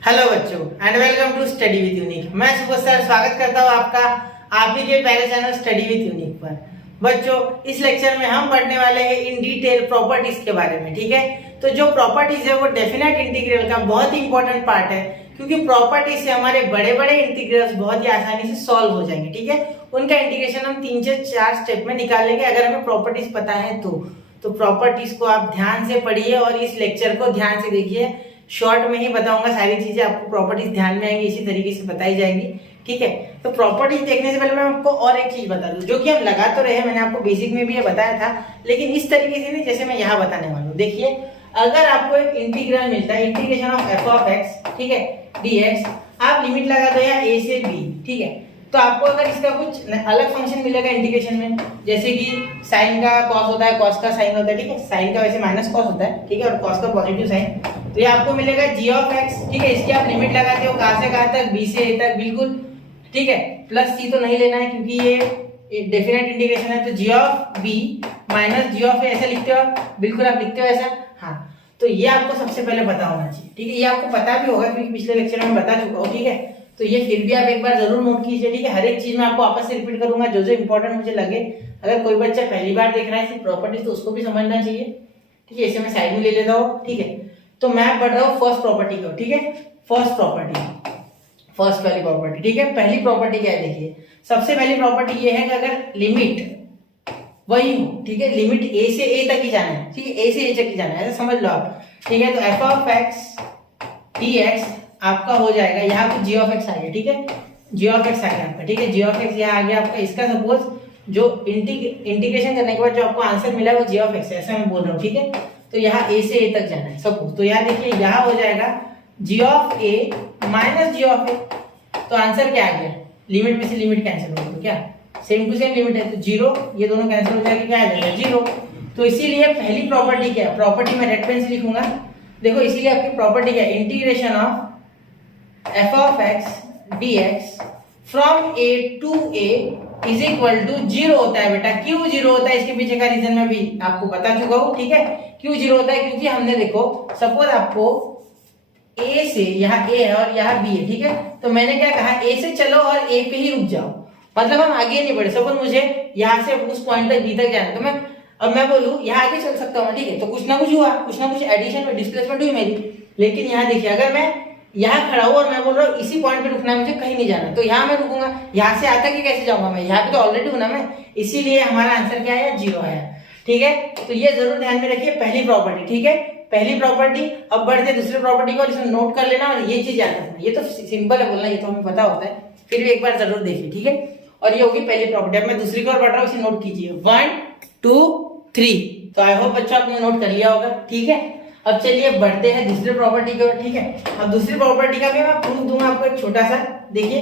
Hello बच्चों and welcome to study with unique. मैं सुबह सर स्वागत करता हूँ आपका आप ही के पहले चैनल स्टडी विद यूनिक पर। बच्चों इस लेक्चर में हम पढ़ने वाले हैं इन डिटेल प्रॉपर्टीज के बारे में। ठीक है, तो जो प्रॉपर्टीज है वो डेफिनेट इंटीग्रल का बहुत ही इंपॉर्टेंट पार्ट है, क्योंकि प्रॉपर्टीज से हमारे बड़े बड़े इंटीग्रल्स बहुत ही आसानी से सॉल्व हो जाएंगे। ठीक है, उनका इंटीग्रेशन हम 3 से 4 स्टेप में निकाल लेंगे अगर हमें प्रॉपर्टीज पता है तो प्रॉपर्टीज को आप ध्यान से पढ़िए और इस लेक्चर को ध्यान से देखिए। शॉर्ट में ही बताऊंगा, सारी चीजें आपको प्रॉपर्टीज ध्यान में आएंगी, इसी तरीके से बताई जाएंगी। ठीक है, तो प्रॉपर्टीज देखने से पहले मैं आपको और एक चीज बता दूं जो कि हम लगा तो रहे, मैंने आपको बेसिक में भी ये बताया था, लेकिन इस तरीके से नहीं जैसे मैं यहाँ बताने वाला हूँ। देखिए, अगर आपको एक इंटीग्रल मिलता है, integration of f of X, ठीक है, डीएक्स, आप लिमिट लगा दो या ए से बी। ठीक है, तो आपको अगर इसका कुछ अलग फंक्शन मिलेगा इंटीग्रेशन में, जैसे कि साइन का कॉस होता है, कॉस का साइन होता है। ठीक है, साइन का वैसे माइनस कॉस होता है, ठीक है, और कॉस का पॉजिटिव साइन, तो ये आपको मिलेगा जी ऑफ एक्स। ठीक है, इसकी आप लिमिट लगाते हो कहां से कहां तक, बी से ए तक, बिल्कुल। ठीक है, प्लस सी तो नहीं लेना है क्योंकि ये डेफिनेट इंटीग्रेशन है, तो g of b minus g of a ऐसे लिखते हो आप, बिल्कुल आप लिखते हो ऐसा। हाँ, तो ये आपको सबसे पहले पता होना चाहिए। ठीक है, ये आपको पता भी होगा क्योंकि पिछले लेक्चर में बता चुका हूँ। ठीक है, तो ये फिर भी आप एक बार जरूर नोट कीजिए। ठीक है, हर एक चीज में आपको आपस से रिपीट करूंगा जो जो इंपॉर्टेंट मुझे लगे। अगर कोई बच्चा पहली बार देख रहा है सिर्फ प्रॉपर्टीज तो उसको भी समझना चाहिए। ठीक है, इसे मैं साइड में ले लेता हूँ। ठीक है, तो मैं पढ़ रहा हूँ फर्स्ट प्रॉपर्टी को। ठीक है, फर्स्ट प्रॉपर्टी, फर्स्ट वाली प्रॉपर्टी। ठीक है, पहली प्रॉपर्टी क्या है, देखिए सबसे पहली प्रॉपर्टी ये है कि अगर लिमिट वही हो, ठीक है, लिमिट ए से ए तक ही जाना है। ठीक है, ए से ए तक ही जाना है, ऐसा समझ लो आप। ठीक है, तो F of x d x आपका हो जाएगा, यहाँ पे जी ऑफ एक्स आ गया। ठीक है, जी ऑफ एक्स आ गया आपका। ठीक है, जी ऑफ एक्स यहाँ आ गया आपका। इसका सपोज जो इंटीग्रेशन करने के बाद जो आपको आंसर मिला है वो जी ऑफ एक्स है, ऐसा मैं बोल रहा हूँ। ठीक है, तो यहाँ ए से ए तक जाना है सपोज, तो यहाँ देखिए यहाँ हो जाएगा g of a minus g of a, तो आंसर क्या आ गया, लिमिट में से लिमिट कैंसिल हो गई, क्या सेम टू सेम लिमिट है, तो जीरो, ये दोनों कैंसिल हो जाएगा, क्या आ जाएगा जीरो। तो इसीलिए पहली प्रॉपर्टी क्या है, प्रॉपर्टी में रेड पेन से लिखूंगा, देखो इसीलिए आपकी प्रॉपर्टी क्या है, integration of f of x dx from a to a is equal to zero होता है। बेटा क्यों जीरो होता है, इसके पीछे का रीजन मैं भी आपको बता चुका हूँ। ठीक है, क्यों जीरो होता है, क्योंकि हमने देखो सपोज आपको a से यहाँ a है और यहाँ b है। ठीक है, तो मैंने क्या कहा, a से चलो और a पे ही रुक जाओ, मतलब हम आगे नहीं बढ़े। सपोज मुझे यहाँ से उस पॉइंट तक b तक जाना है, तो मैं बोलूँ यहाँ आगे चल सकता हूँ। ठीक है, तो कुछ ना कुछ हुआ, कुछ ना कुछ एडिशन में डिस्प्लेसमेंट हुई मेरी, लेकिन यहाँ देखिए अगर मैं यहाँ खड़ा हूँ और मैं बोल रहा हूँ इसी पॉइंट पे रुकना है, मुझे कहीं नहीं जाना, तो यहाँ मैं रुकूंगा, यहाँ से आता कि कैसे जाऊंगा मैं, यहाँ पे तो ऑलरेडी हूँ ना मैं, इसीलिए हमारा आंसर क्या आया, जीरो आया। ठीक है, तो ये जरूर ध्यान में रखिए पहली प्रॉपर्टी। ठीक है, पहली प्रॉपर्टी। अब बढ़ते दूसरी प्रॉपर्टी को, इसमें नोट कर लेना और ये चीज याद रखना, ये तो सिंपल है बोलना, ये तो हमें पता होता है, फिर भी एक बार जरूर देखिए। ठीक है, और ये होगी पहली प्रॉपर्टी। अब मैं दूसरी को बढ़ रहा हूँ, इसे नोट कीजिए 1 2 3। तो आई होप बच्चों आपने नोट कर लिया होगा। ठीक है, अब चलिए बढ़ते हैं दूसरी प्रॉपर्टी की ओर। ठीक है, अब दूसरी प्रॉपर्टी का भी मैं प्रूफ दूंगा आपको एक छोटा सा, देखिए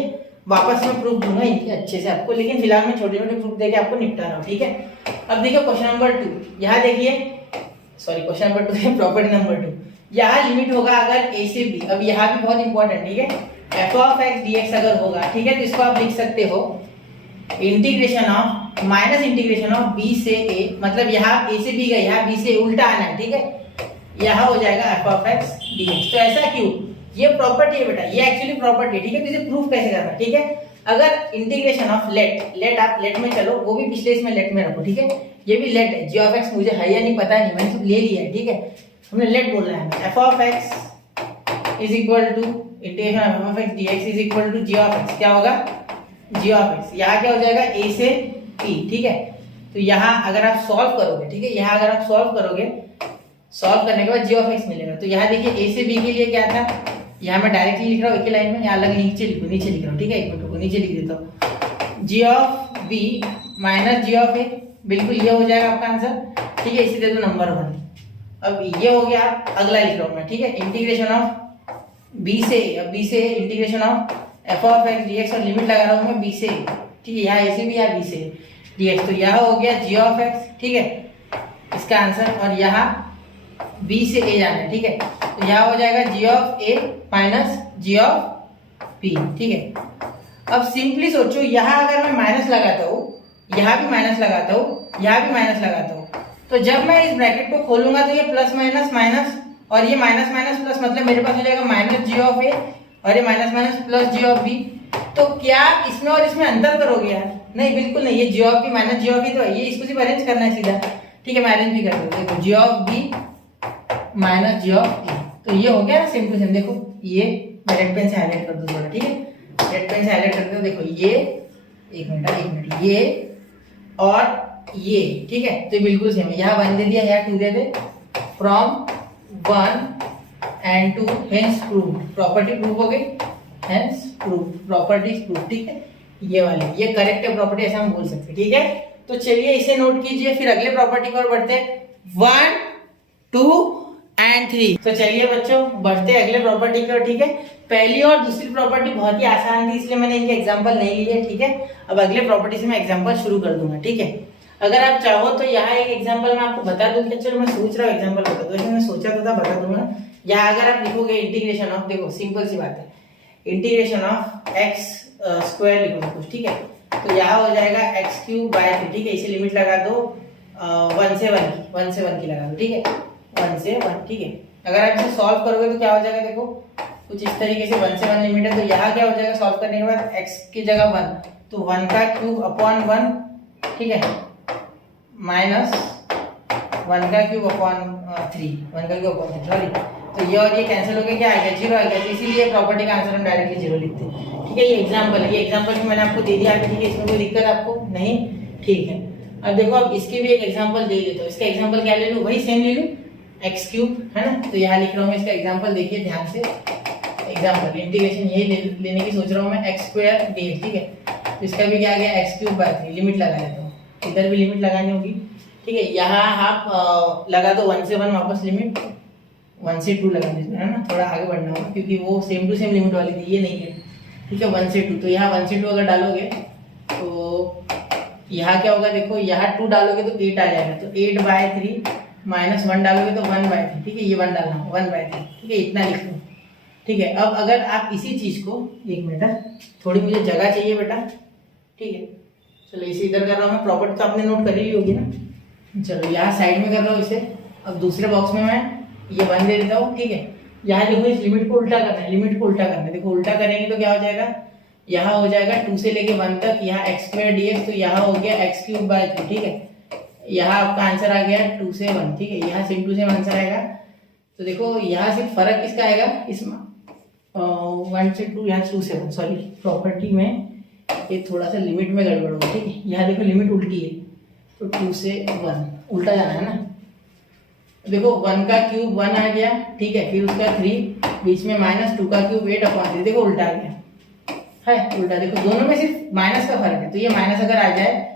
वापस में प्रूफ दूंगा इनके अच्छे से आपको, लेकिन फिलहाल मैं छोटे छोटे प्रूफ देके आपको निपटा रहा हूँ। ठीक है, अब देखिए क्वेश्चन नंबर 2, यहाँ देखिए, सॉरी क्वेश्चन नंबर 2 है प्रॉपर्टी नंबर 2, यहाँ लिमिट होगा अगर a से b। अब यहाँ भी बहुत इंपॉर्टेंट, ठीक है, एफ ऑफ एक्स dx अगर होगा, ठीक है, तो इसको आप लिख सकते हो integration of minus integration of b से a, मतलब यहाँ a से b गया, यहाँ b से उल्टा आना है। ठीक है, यहाँ हो जाएगा एफ ऑफ एक्स dx। तो ऐसा क्यों, ये प्रॉपर्टी है बेटा, ये एक्चुअली प्रॉपर्टी है। ठीक है, तो इसे प्रूफ कैसे करना, ठीक है, अगर इंटीग्रेशन ऑफ लेट आप लेट में चलो, वो भी पिछले इसमें लेट में रखो। ठीक है, ये भी लेट है, जी ऑफ एक्स मुझे है या नहीं पता नहीं, मैंने सिर्फ ले लिया है। ठीक है, हमने लेट बोलना है, F of x is equal to integration of f of x dx is equal to ji of x, क्या होगा, जी ऑफ एक्स, यहाँ क्या हो जाएगा a से p। ठीक है, तो यहाँ अगर आप सॉल्व करोगे, ठीक है, यहाँ अगर आप सॉल्व करोगे, सॉल्व करने के बाद जी ऑफ एक्स मिलेगा। तो यहाँ देखिए a से b के लिए क्या था, यहाँ मैं डायरेक्टली लिख रहा हूँ एक ही लाइन में, यहाँ अलग नीचे लिखो, नीचे लिख रहा हूँ। ठीक है, एक मिनट को नीचे लिख देता हूँ, g of b minus g of a, बिल्कुल ये हो जाएगा आपका आंसर। ठीक है, इसी दे दो नंबर 1। अब ये हो गया, अगला लिख रहा हूँ मैं। ठीक है, इंटीग्रेशन ऑफ b से a, अब b से a integration of f of x dx और लिमिट लगा रहा हूँ मैं b से a। ठीक है, यहाँ a से b, यहाँ b से dx, तो यहाँ हो गया जी ऑफ एक्स। ठीक है, इसका आंसर, और यहाँ b से a जाना है। ठीक है, तो यहाँ हो जाएगा g of a minus g of p। ठीक है, अब सिंपली सोचो, यहाँ अगर मैं माइनस लगाता हूँ, यहाँ भी माइनस लगाता हूँ, यहाँ भी माइनस लगाता हूँ, तो जब मैं इस ब्रैकेट को खोलूंगा तो ये प्लस माइनस माइनस और ये माइनस माइनस प्लस, मतलब मेरे पास हो जाएगा माइनस जी ऑफ ए और ये minus minus plus g of b. तो क्या इसमें और इसमें अंतर करोगे यार? नहीं, बिल्कुल नहीं। ये g of b minus g of b तो है, ये इसको सिर्फ अरेंज करना है सीधा। ठीक है, मैं अरेंज भी कर दूँ। देखो g of b minus g of a, तो ये हो गया ना सेम टू सेम। देखो ये मैं रेड पेन से हाईलाइट कर दूँ थोड़ा, ठीक है, रेड पेन से हाईलाइट करते हो। देखो ये एक मिनट ये और ये, ठीक है, तो बिल्कुल सेम है। यहाँ 1 दे दिया, यहाँ 2 दे दे। From 1 and 2 hence proved, property prove हो गई, hence proved, प्रॉपर्टीज प्रूव। ठीक है, ये वाली ये करेक्ट है प्रॉपर्टी, ऐसा हम बोल सकते हैं। ठीक है, तो चलिए इसे नोट कीजिए, फिर अगले प्रॉपर्टी की ओर बढ़ते हैं। 1, 2 and 3। तो चलिए बच्चों बढ़ते हैं अगले प्रॉपर्टी की ओर। ठीक है, पहली और दूसरी प्रॉपर्टी बहुत ही आसान थी, इसलिए मैंने इनके एग्जाम्पल नहीं लिए। ठीक है, अब अगले प्रॉपर्टी से मैं एग्जाम्पल शुरू कर दूंगा। ठीक है, अगर आप चाहो तो यहाँ एक एग्जाम्पल मैं आपको बता दूं। चलो मैं सोच रहा हूँ एग्जाम्पल बता दूं, वैसे मैं सोचा तो था, बता दूंगा। यहाँ अगर आप लिखोगे इंटीग्रेशन ऑफ, देखो सिंपल सी बात है, इंटीग्रेशन ऑफ एक्स स्क्वायर लिखोगे कुछ। ठीक है, तो यहाँ हो जाएगा एक्स क्यूब बाय 3। ठीक है, इसे लिमिट लगा दो 1 से 1 की लगा दो। ठीक है, 1 से 1। ठीक है, अगर आप इसे सॉल्व करोगे तो क्या हो जाएगा, देखो कुछ इस तरीके से 1 से 1 लिमिट है। तो यहाँ क्या हो जाएगा सॉल्व करने के बाद, x की जगह 1, तो 1 का क्यूब अपॉन 1, ठीक है, माइनस 1 का क्यूब अपॉन 3, 1 का क्यूब अपॉन 3, सॉरी। तो ये और ये कैंसिल हो गया, क्या आएगा 0 आएगा। तो इसीलिए प्रॉपर्टी का आंसर हम डायरेक्टली 0 लिखते हैं। ठीक है, ये एग्जांपल है, ये एग्जांपल भी मैंने आपको दे दिया। ठीक है, इसमें कोई दिक्कत आपको नहीं? ठीक है, अब देखो अब इसके भी एक एग्जांपल दे देता हूँ। इसका एग्जांपल क्या ले लूँ, वही सेम ले लूँ, एक्स क्यूब, है ना। तो यहाँ लिख रहा हूँ मैं इसका एग्जांपल, देखिए ध्यान से। एग्जांपल इंटीग्रेशन यही लेने की सोच रहा हूँ मैं, एक्स स्क्वायर डीएक्स। ठीक है, तो इसका भी क्या आ गया, एक्स क्यूब बाय 3। लिमिट लगा लेता हूँ, इधर भी लिमिट लगानी होगी। ठीक है, यहाँ आप लगा दो 1 से 1 वापस लिमिट, 1 से 2 लगा दीजिए, है ना, थोड़ा आगे बढ़ना होगा क्योंकि वो सेम टू सेम लिमिट वाली थी, ये नहीं है। ठीक है, 1 से 2, तो यहाँ 1 से 2 अगर डालोगे तो यहाँ क्या होगा, देखो यहाँ 2 डालोगे तो 8 आ जाएगा, तो 8 बाय 3 माइनस 1 डालोगे तो 1 बाय 3। ठीक है, ये 1 डालना, 1 बाय 3। ठीक है, इतना लिख लो। ठीक है, अब अगर आप इसी चीज को, एक मिनट, थोड़ी मुझे जगह चाहिए बेटा। ठीक है, चलो इसे इधर कर रहा हूँ मैं, प्रॉपर्टी तो आपने नोट करी होगी ना। चलो यहाँ साइड में कर रहा हूँ इसे। अब दूसरे बॉक्स में मैं ये 1 दे देता हूँ। ठीक है, यहाँ देखो इस लिमिट को उल्टा करना है, लिमिट को उल्टा करना है। देखो उल्टा करेंगे तो क्या हो जाएगा, यहाँ हो जाएगा 2 से लेके 1 तक, यहाँ एक्स स्क्वायर डीएक्स, तो यहाँ हो गया एक्स क्यूब बाय 3। ठीक है, यहाँ आपका आंसर आ गया 2 से 1। ठीक है, यहाँ सेम टू सेम आंसर आएगा। तो देखो यहाँ सिर्फ फर्क किसका आएगा, इसमें 1 से 2, यहाँ 2 से 1। सॉरी, प्रॉपर्टी में ये थोड़ा सा लिमिट में गड़बड़ होगा। ठीक है, यहाँ देखो लिमिट उल्टी है, तो 2 से 1 उल्टा जाना है ना। देखो 1 का क्यूब 1 आ गया। ठीक है, फिर उसका 3, बीच में माइनस 2 का क्यूब 8 अपॉन 3। देखो उल्टा आ गया है, उल्टा। देखो दोनों में सिर्फ माइनस का फर्क है, तो ये माइनस अगर आ जाए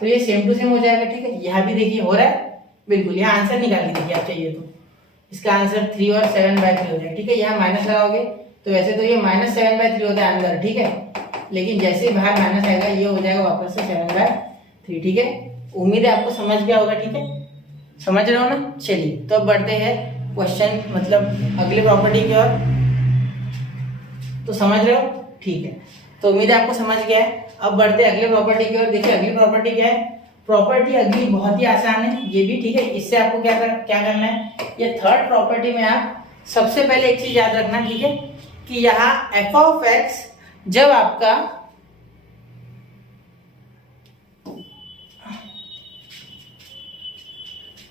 तो ये सेम टू सेम हो जाएगा। ठीक है, यहाँ भी देखिए हो रहा है बिल्कुल। यहाँ आंसर निकाल के देखिए आप चाहिए तो, इसका आंसर 3 और 7 बाय 3 हो जाएगा। ठीक है, यहाँ माइनस लगाओगे तो वैसे तो ये माइनस 7 बाय 3 होता है अंदर। ठीक है, लेकिन जैसे ही बाहर माइनस आएगा ये हो जाएगा वापस से 7 बाय 3। ठीक है, उम्मीद है आपको समझ गया होगा। ठीक है, समझ रहे हो ना। चलिए तो अब बढ़ते हैं क्वेश्चन, मतलब अगले प्रॉपर्टी की ओर। तो समझ रहे हो, ठीक है, तो उम्मीद है आपको समझ गया है। अब बढ़ते हैं अगले प्रॉपर्टी की ओर। देखिए अगली प्रॉपर्टी क्या है, प्रॉपर्टी अगली बहुत ही आसान है ये भी। ठीक है, इससे आपको क्या करना है, ये थर्ड प्रॉपर्टी में आप सबसे पहले एक चीज याद रखना। ठीक है, कि यहाँ एफ ऑफ एक्स जब आपका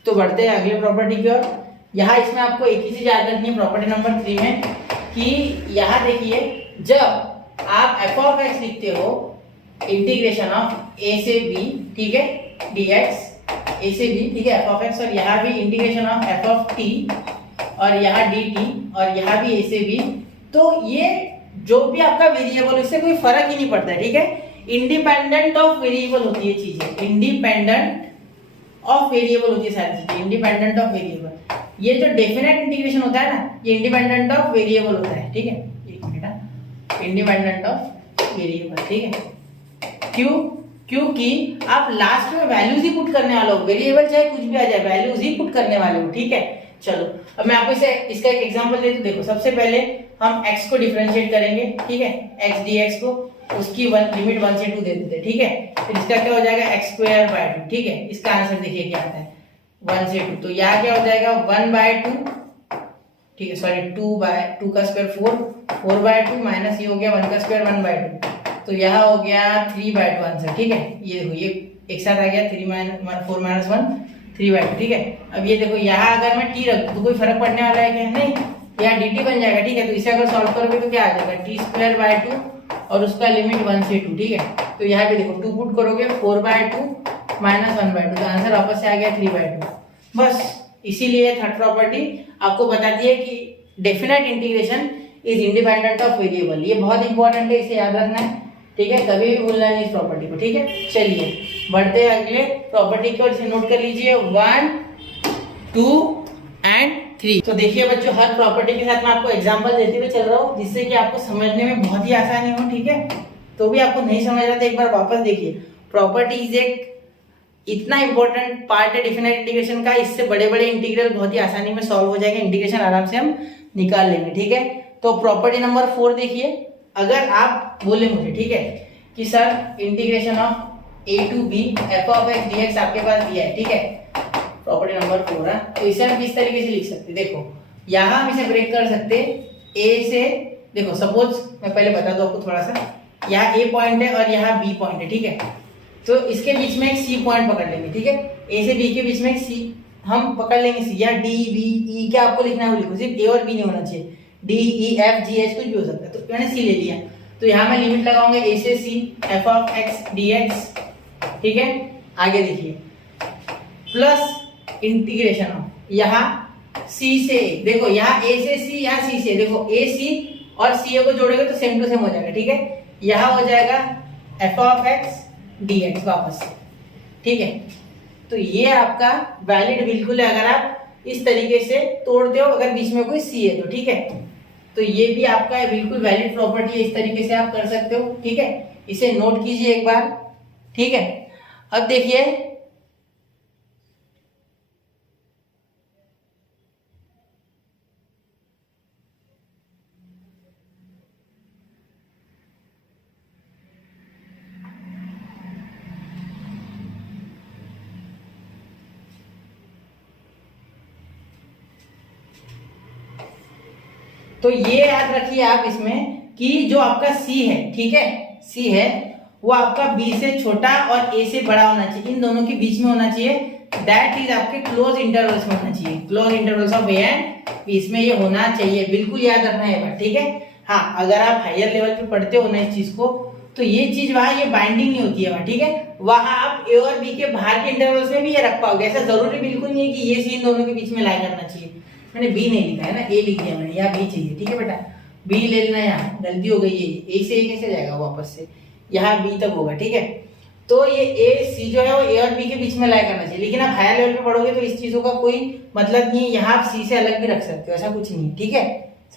तो बढ़ते हैं अगले प्रॉपर्टी की ओर। यहाँ इसमें आपको एक ही चीज याद रखनी है प्रॉपर्टी नंबर 3 में, कि यहाँ देखिए जब आप एफ ऑफ एक्स लिखते हो इंटीग्रेशन ऑफ ए से बी, ठीक है, dx ए से बी, ठीक है, एफ ऑफ एक्स, और यहाँ भी integration of f of T, और यहाँ dt, और यहाँ भी ए से बी। तो ये जो भी आपका वेरिएबल, इससे कोई फर्क ही नहीं पड़ता है। ठीक है, इंडिपेंडेंट ऑफ वेरिएबल होती है चीजें, इंडिपेंडेंट ऑफ वेरिएबल होती है सारी चीजें, इंडिपेंडेंट ऑफ वेरिएबल। ये जो डेफिनेट इंटीग्रेशन होता है ना, ये इंडिपेंडेंट ऑफ वेरिएबल होता है। ठीक है, एक मिनट, इंडिपेंडेंट ऑफ वेरिएबल। ठीक है, क्यों? क्योंकि आप लास्ट में वैल्यूज ही पुट करने वाले हो, वेरिएबल चाहे कुछ भी आ जाए, वैल्यूज ही पुट करने वाले हो। ठीक है, चलो अब मैं आपको इसका एक एग्जांपल देता हूं। देखो सबसे पहले हम x को डिफरेंशिएट करेंगे। ठीक है, x dx को, उसकी लिमिट 1 से 2 दे देते हैं। ठीक है, फिर इसका क्या हो जाएगा x स्क्वायर बाय 2। ठीक है, इसका आंसर देखिए क्या आता है 1 से 2, तो यहाँ क्या हो जाएगा 1 बाय 2 ठीक है, सॉरी 2 का स्क्वायर 4/2 माइनस ये हो गया 1 का स्क्वायर 1/2, तो यहाँ हो गया 3/2 आंसर। ठीक है, ये एक साथ आ गया 4 - 1 3/2। ठीक है, अब ये देखो यहाँ अगर मैं टी रख तो कोई फर्क पड़ने वाला है क्या? नहीं, यहाँ dt बन जाएगा। ठीक है, तो इसे अगर सॉल्व करोगे तो क्या आ जाएगा t² 2 और उसका लिमिट 1 से 2। ठीक है, तो यहाँ पे देखो 2 पुट करोगे 4/2 माइनस 1/2, तो आंसर वापस से आ गया 3/2। बस इसीलिए थर्ड प्रॉपर्टी आपको बताती है कि definite integration is independent of variable. ये बहुत इंपॉर्टेंट है, इसे याद रखना है। ठीक है, कभी भी भूलना नहीं इस प्रॉपर्टी को। ठीक है, चलिए बढ़ते हैं अगले प्रॉपर्टी की ओर। इसे नोट कर लीजिए 1, 2 एंड 3। तो देखिए बच्चों, हर प्रॉपर्टी के साथ मैं आपको एग्जांपल देते हुए चल रहा हूँ, जिससे कि आपको समझने में बहुत ही आसानी हो। ठीक है, तो भी आपको नहीं समझ रहा तो एक बार वापस देखिए। प्रॉपर्टी इज एक इतना इंपॉर्टेंट पार्ट है डेफिनेट इंटीग्रेशन का, इससे बड़े बड़े इंटीग्रल बहुत ही आसानी में सॉल्व हो जाएंगे, इंटीग्रेशन आराम से हम निकाल लेंगे। ठीक है, तो प्रॉपर्टी नंबर 4 देखिए। अगर आप बोले मुझे, ठीक है, कि sir integration of a to b f(x) dx आपके पास दिया है। ठीक है, प्रॉपर्टी नंबर 4 है, तो इसे हम किस तरीके से लिख सकते? देखो यहाँ हम इसे ब्रेक कर सकते a से, देखो सपोज मैं पहले बता दूं आपको थोड़ा सा, यहाँ a पॉइंट है और यहाँ b पॉइंट है। ठीक है, तो इसके बीच में एक c पॉइंट पकड़ लेंगे। ठीक है, a से b के बीच में एक c हम पकड़ लेंगे, c या d b e, क्या आपको लिखना है वो लिखो, सिर्फ a और b नहीं होना चाहिए, d e f g h कुछ भी हो सकता है। तो मैंने c ले लिया, तो यहाँ मैं लिमिट लगाऊंगा a से c f(x) dx। ठीक है, आगे देखिए प्लस इंटीग्रेशन ऑफ यहाँ c से a, देखो यहाँ a से c, यहाँ c से, देखो a c और c a को जोड़ेंगे तो सेम टू सेम हो जाएगा। ठीक है, यहाँ हो जाएगा f(x) dx वापस से। ठीक है, तो ये आपका वैलिड बिल्कुल है अगर आप इस तरीके से तोड़ते हो, अगर बीच में कोई c है तो। ठीक है, तो ये भी आपका बिल्कुल वैलिड प्रॉपर्टी है, इस तरीके से आप कर सकते हो। ठीक है, इसे नोट कीजिए एक बार। ठीक है, अब देखिए तो ये याद रखिए आप इसमें कि जो आपका c है, ठीक है, c है वो आपका b से छोटा और a से बड़ा होना चाहिए, इन दोनों के बीच में होना चाहिए। दैट इज आपके क्लोज इंटरवल्स में होना चाहिए, close intervals of a and b, इसमें ये होना चाहिए, बिल्कुल याद रखना है बात। ठीक है, हाँ अगर आप हायर लेवल पे पढ़ते हो ना इस चीज को, तो ये चीज वहां ये बाइंडिंग नहीं होती है। ठीक है, वहां आप a और b के बाहर के इंटरवल्स में भी ये रख पाओगे, ऐसा जरूरी बिल्कुल नहीं है कि ये सी इन दोनों के बीच में लाई करना चाहिए। मैंने b नहीं लिखा है ना, a लिख दिया मैंने, यहाँ b चाहिए। ठीक है बेटा, b ले लेना, यहाँ गलती हो गई है, a से a कैसे जाएगा वापस से, यहाँ b तक होगा। ठीक है, तो ये a c जो है वो a और b के बीच में लाई करना चाहिए, लेकिन आप हायर लेवल पे पढ़ोगे तो इस चीजों का कोई मतलब नहीं है, यहाँ आप c से अलग भी रख सकते हो, ऐसा कुछ नहीं। ठीक है,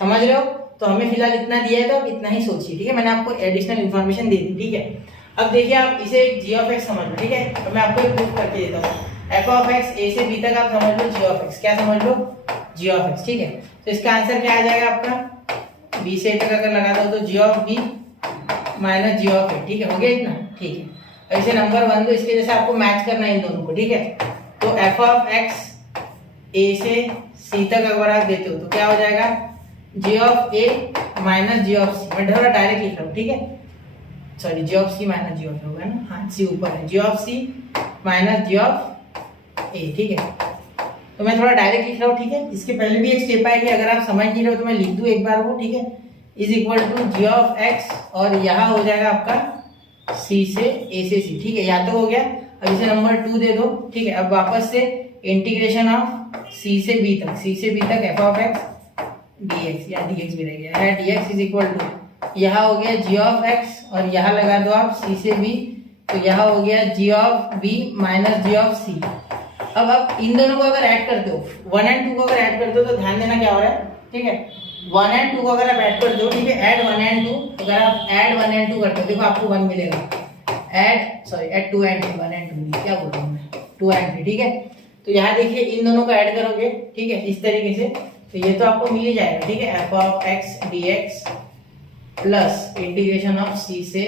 समझ रहे हो? तो हमें फिलहाल इतना दिया है तो आप इतना ही सोचिए। ठीक है, मैंने आपको एडिशनल इन्फॉर्मेशन दे दी। ठीक है, अब देखिए आप इसे g(x) समझ लो। ठीक है, तो मैं आपको एक प्रूफ करके देता हूँ। f(x) a से b तक आप समझ लो g(x), क्या समझ लो? g(x). ठीक है, तो इसका आंसर क्या आ जाएगा आपका, b से a तक अगर लगा दो तो g(b) माइनस g(a). ठीक है, हो गया इतना? ठीक है, अब इसे नंबर 1 दो, इसके जैसे आपको मैच करना है इन दोनों को। ठीक है, तो f(x) a से c तक अगर आप देते हो तो क्या हो जाएगा, g(a) माइनस g(c). मैं थोड़ा डायरेक्ट लिख रहा हूँ। ठीक है, सॉरी g(c) माइनस g(a) होगा ना, हाँ c ऊपर है, g(c) माइनस g(a). ठीक है, तो मैं थोड़ा डायरेक्ट लिख रहा हूँ। ठीक है, इसके पहले भी एक स्टेप आएगी, अगर आप समझ नहीं रहे हो तो मैं लिख दूं एक बार वो। ठीक है, इज इक्वल टू g(x) और यहाँ हो जाएगा आपका c से a से c। ठीक है, यहाँ तो हो गया, अब इसे नंबर 2 दे दो। ठीक है, अब वापस से इंटीग्रेशन ऑफ c से b तक, c से b तक f(x) dx, या dx भी रह गया है, dx इज इक्वल टू यहाँ हो गया g(x) और यहाँ लगा दो आप c से b, तो यहाँ हो गया g(b) माइनस g(c). अब आप इन दोनों को अगर ऐड करते हो, 1 और 2 को अगर ऐड करते हो तो ध्यान देना क्या हो रहा है। ठीक है, 1 और 2 को अगर आप ऐड करते हो, ठीक है, ऐड 1 और 2, अगर आप ऐड 1 और 2 करते हो, देखो आपको 1 मिलेगा। ऐड 2 और 2, 1 और 2, क्या बोल रहा हूँ मैं, 2 और 3। ठीक है, तो यहाँ देखिए इन दोनों को ऐड करोगे, ठीक है, इस तरीके से, तो ये तो आपको मिल ही जाएगा। ठीक है, f(x) dx plus integration of c से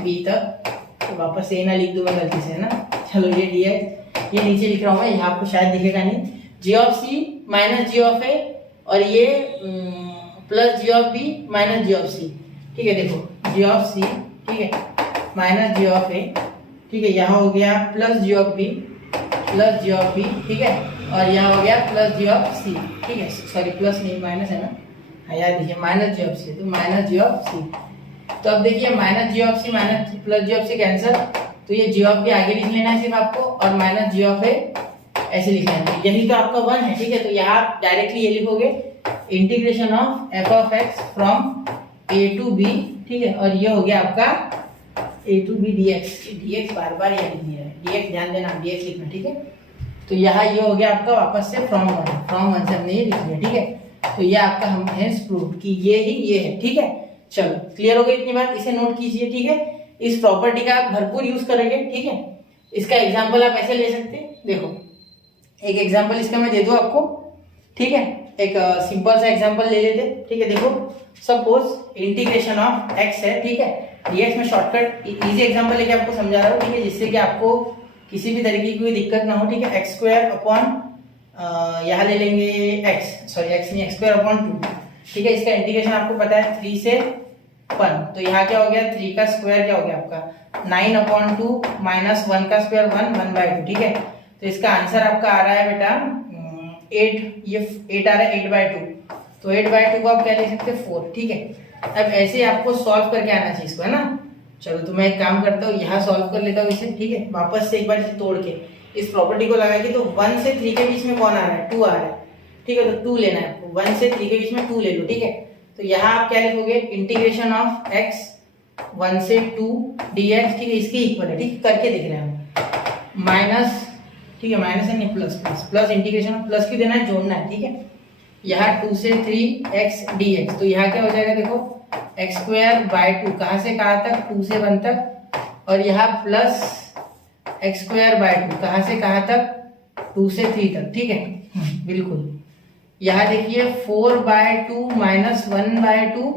b तक, तो वापस से ना लिख दूं मैं गलती से, है ना, चलो ये dx, ये नीचे लिख रहा हूँ मैं, यहाँ आपको शायद दिखेगा नहीं, g(c) माइनस g(a) और ये plus g of b minus g of c, ठीक है। देखो जी ऑफ सी, ठीक है, माइनस जी ऑफ ए, ठीक है। यहाँ हो गया plus g of b plus g of b, ठीक है, और यहाँ हो गया प्लस जी ऑफ सी, ठीक है। सॉरी प्लस नहीं माइनस है ना, हाँ याद देखिए माइनस जी ऑफ सी, तो माइनस जी ऑफ सी। तो अब देखिए minus g of c minus plus g of c cancel, तो ये जी ऑफ बी आगे लिख लेना है सिर्फ आपको, और माइनस जी ऑफ ए ऐसे लिख लेना है। यही तो आपका वन है, ठीक है। तो यहाँ आप डायरेक्टली ये लिखोगे integration of f of x from a to b, ठीक है, और ये हो गया आपका a to b d x. D x बार बार यहाँ लिख दिया है, डी एक्स ध्यान देना, डी एक्स लिखना, ठीक है। तो यहाँ ये हो गया आपका वापस से फ्रॉम वन से हमने ये लिख लिया, ठीक है। तो ये आपका हम हेंस प्रूव कि ये ही ये है, ठीक है। चलो क्लियर हो गई इतनी बात, इसे नोट कीजिए, ठीक है। इस प्रॉपर्टी का आप भरपूर यूज करेंगे, ठीक है। इसका एग्जाम्पल आप ऐसे ले सकते हैं, देखो एक एग्जाम्पल इसका मैं दे दूं आपको, ठीक है। एक सिंपल सा एग्जाम्पल ले लेते, ठीक है। देखो सपोज इंटीग्रेशन ऑफ एक्स है, ठीक है, डीएक्स में शॉर्टकट इजी एग्जाम्पल लेके आपको समझा रहा हूँ, ठीक है, जिससे कि आपको किसी भी तरीके की कोई दिक्कत ना हो, ठीक है। एक्स स्क्वायर अपॉन यहाँ ले लेंगे एक्स, सॉरी एक्स नहीं, एक्स स्क्वायर अपॉन 2, ठीक है। इसका इंटीग्रेशन आपको पता है 3 से 1, तो यहाँ क्या हो गया 3 का स्क्वायर क्या हो गया आपका 9 अपॉन 2 माइनस 1 का स्क्वायर 1/2, ठीक है। तो इसका आंसर आपका आ रहा है बेटा 8, ये 8 आ रहा है 8/2, तो 8/2 को आप क्या ले सकते हैं 4, ठीक है। अब ऐसे आपको सॉल्व करके आना चाहिए इसको, है ना। चलो तो मैं एक काम करता हूँ, यहाँ सॉल्व कर लेता हूँ इसे, ठीक है। वापस से एक बार इसे तोड़ के इस प्रॉपर्टी को लगा के, तो 1 से 3 के बीच में कौन आ रहा है 2 आ रहा है, ठीक है। तो 2 लेना है आपको, 1 से 3 के बीच में 2 ले लो, ठीक है। तो यहाँ आप क्या लिखोगे इंटीग्रेशन ऑफ एक्स 1 से 2 dx, ठीक है, इसके इक्वल है, ठीक है, करके देख रहे हैं हम माइनस, ठीक है, माइनस है नहीं plus, plus integration of plus क्यों देना है, जोड़ना है, ठीक है। यहाँ 2 से 3x dx, तो यहाँ क्या हो जाएगा देखो एक्स स्क्वायर बाय 2, कहाँ से कहाँ तक 2 से 1 तक, और यहाँ प्लस एक्स स्क्वायर बाय 2, कहाँ से कहाँ तक 2 से 3 तक, ठीक है। बिल्कुल यहाँ देखिए 4/2 माइनस 1/2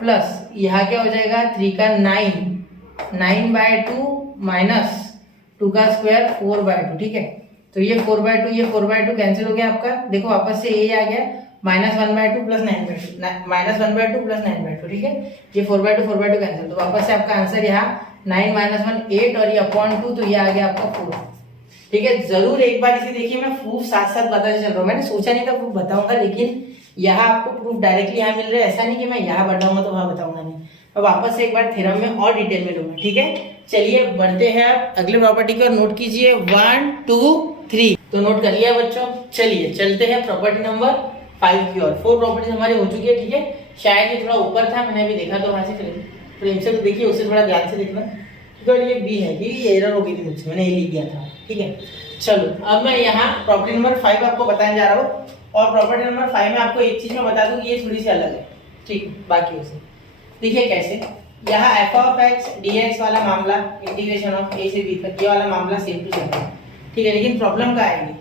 प्लस यहाँ क्या हो जाएगा 3 का 9/2 माइनस 2 का स्क्वायर 4/2, ठीक है। तो ये 4/2 कैंसिल हो गया आपका, देखो वापस से ये आ गया -1/2 प्लस 9/2, -1/2 प्लस 9/2, ठीक है। ये 4/2 कैंसिल, तो वापस से आपका आंसर यहाँ 9 - 1 8, और ये अपॉन 2, तो ये आ गया आपका 4, ठीक है। जरूर एक बार इसे देखिए, मैं प्रूफ साथ साथ बताते चल रहा हूँ, मैंने सोचा नहीं था प्रूफ बताऊंगा, लेकिन यहाँ आपको प्रूफ डायरेक्टली यहाँ मिल रहा है, ऐसा नहीं कि मैं यहाँ बताऊंगा तो वहां बताऊंगा नहीं। अब वापस से एक बार थ्योरम में और डिटेल में लूंगा, ठीक है। चलिए बढ़ते हैं आप अगले प्रॉपर्टी को, नोट कीजिए 1 2 3, तो नोट कर लिया बच्चों। चलिए चलते हैं प्रॉपर्टी नंबर 5 की ओर। 4 प्रॉपर्टी हमारी हो चुकी है, ठीक है। शायद ये थोड़ा ऊपर था, मैंने अभी देखा तो वहां से फ्रेम से, तो देखिए उससे थोड़ा ध्यान से देखना, ठीक है। और ये बी है, ये एरर हो गई थी मुझसे, मैंने ये लिख दिया था, ठीक है। चलो अब मैं यहाँ प्रॉपर्टी नंबर 5 आपको बताने जा रहा हूँ, और प्रॉपर्टी नंबर 5 में आपको एक चीज मैं बता दूं कि ये थोड़ी सी अलग है, ठीक है, बाकी से। देखिए कैसे, यहाँ एफ ऑफ एक्स dx वाला मामला, इंटीग्रेशन ऑफ a से b तक, ये वाला मामला सेम टू सेम है, ठीक है। लेकिन प्रॉब्लम क्या आएगी,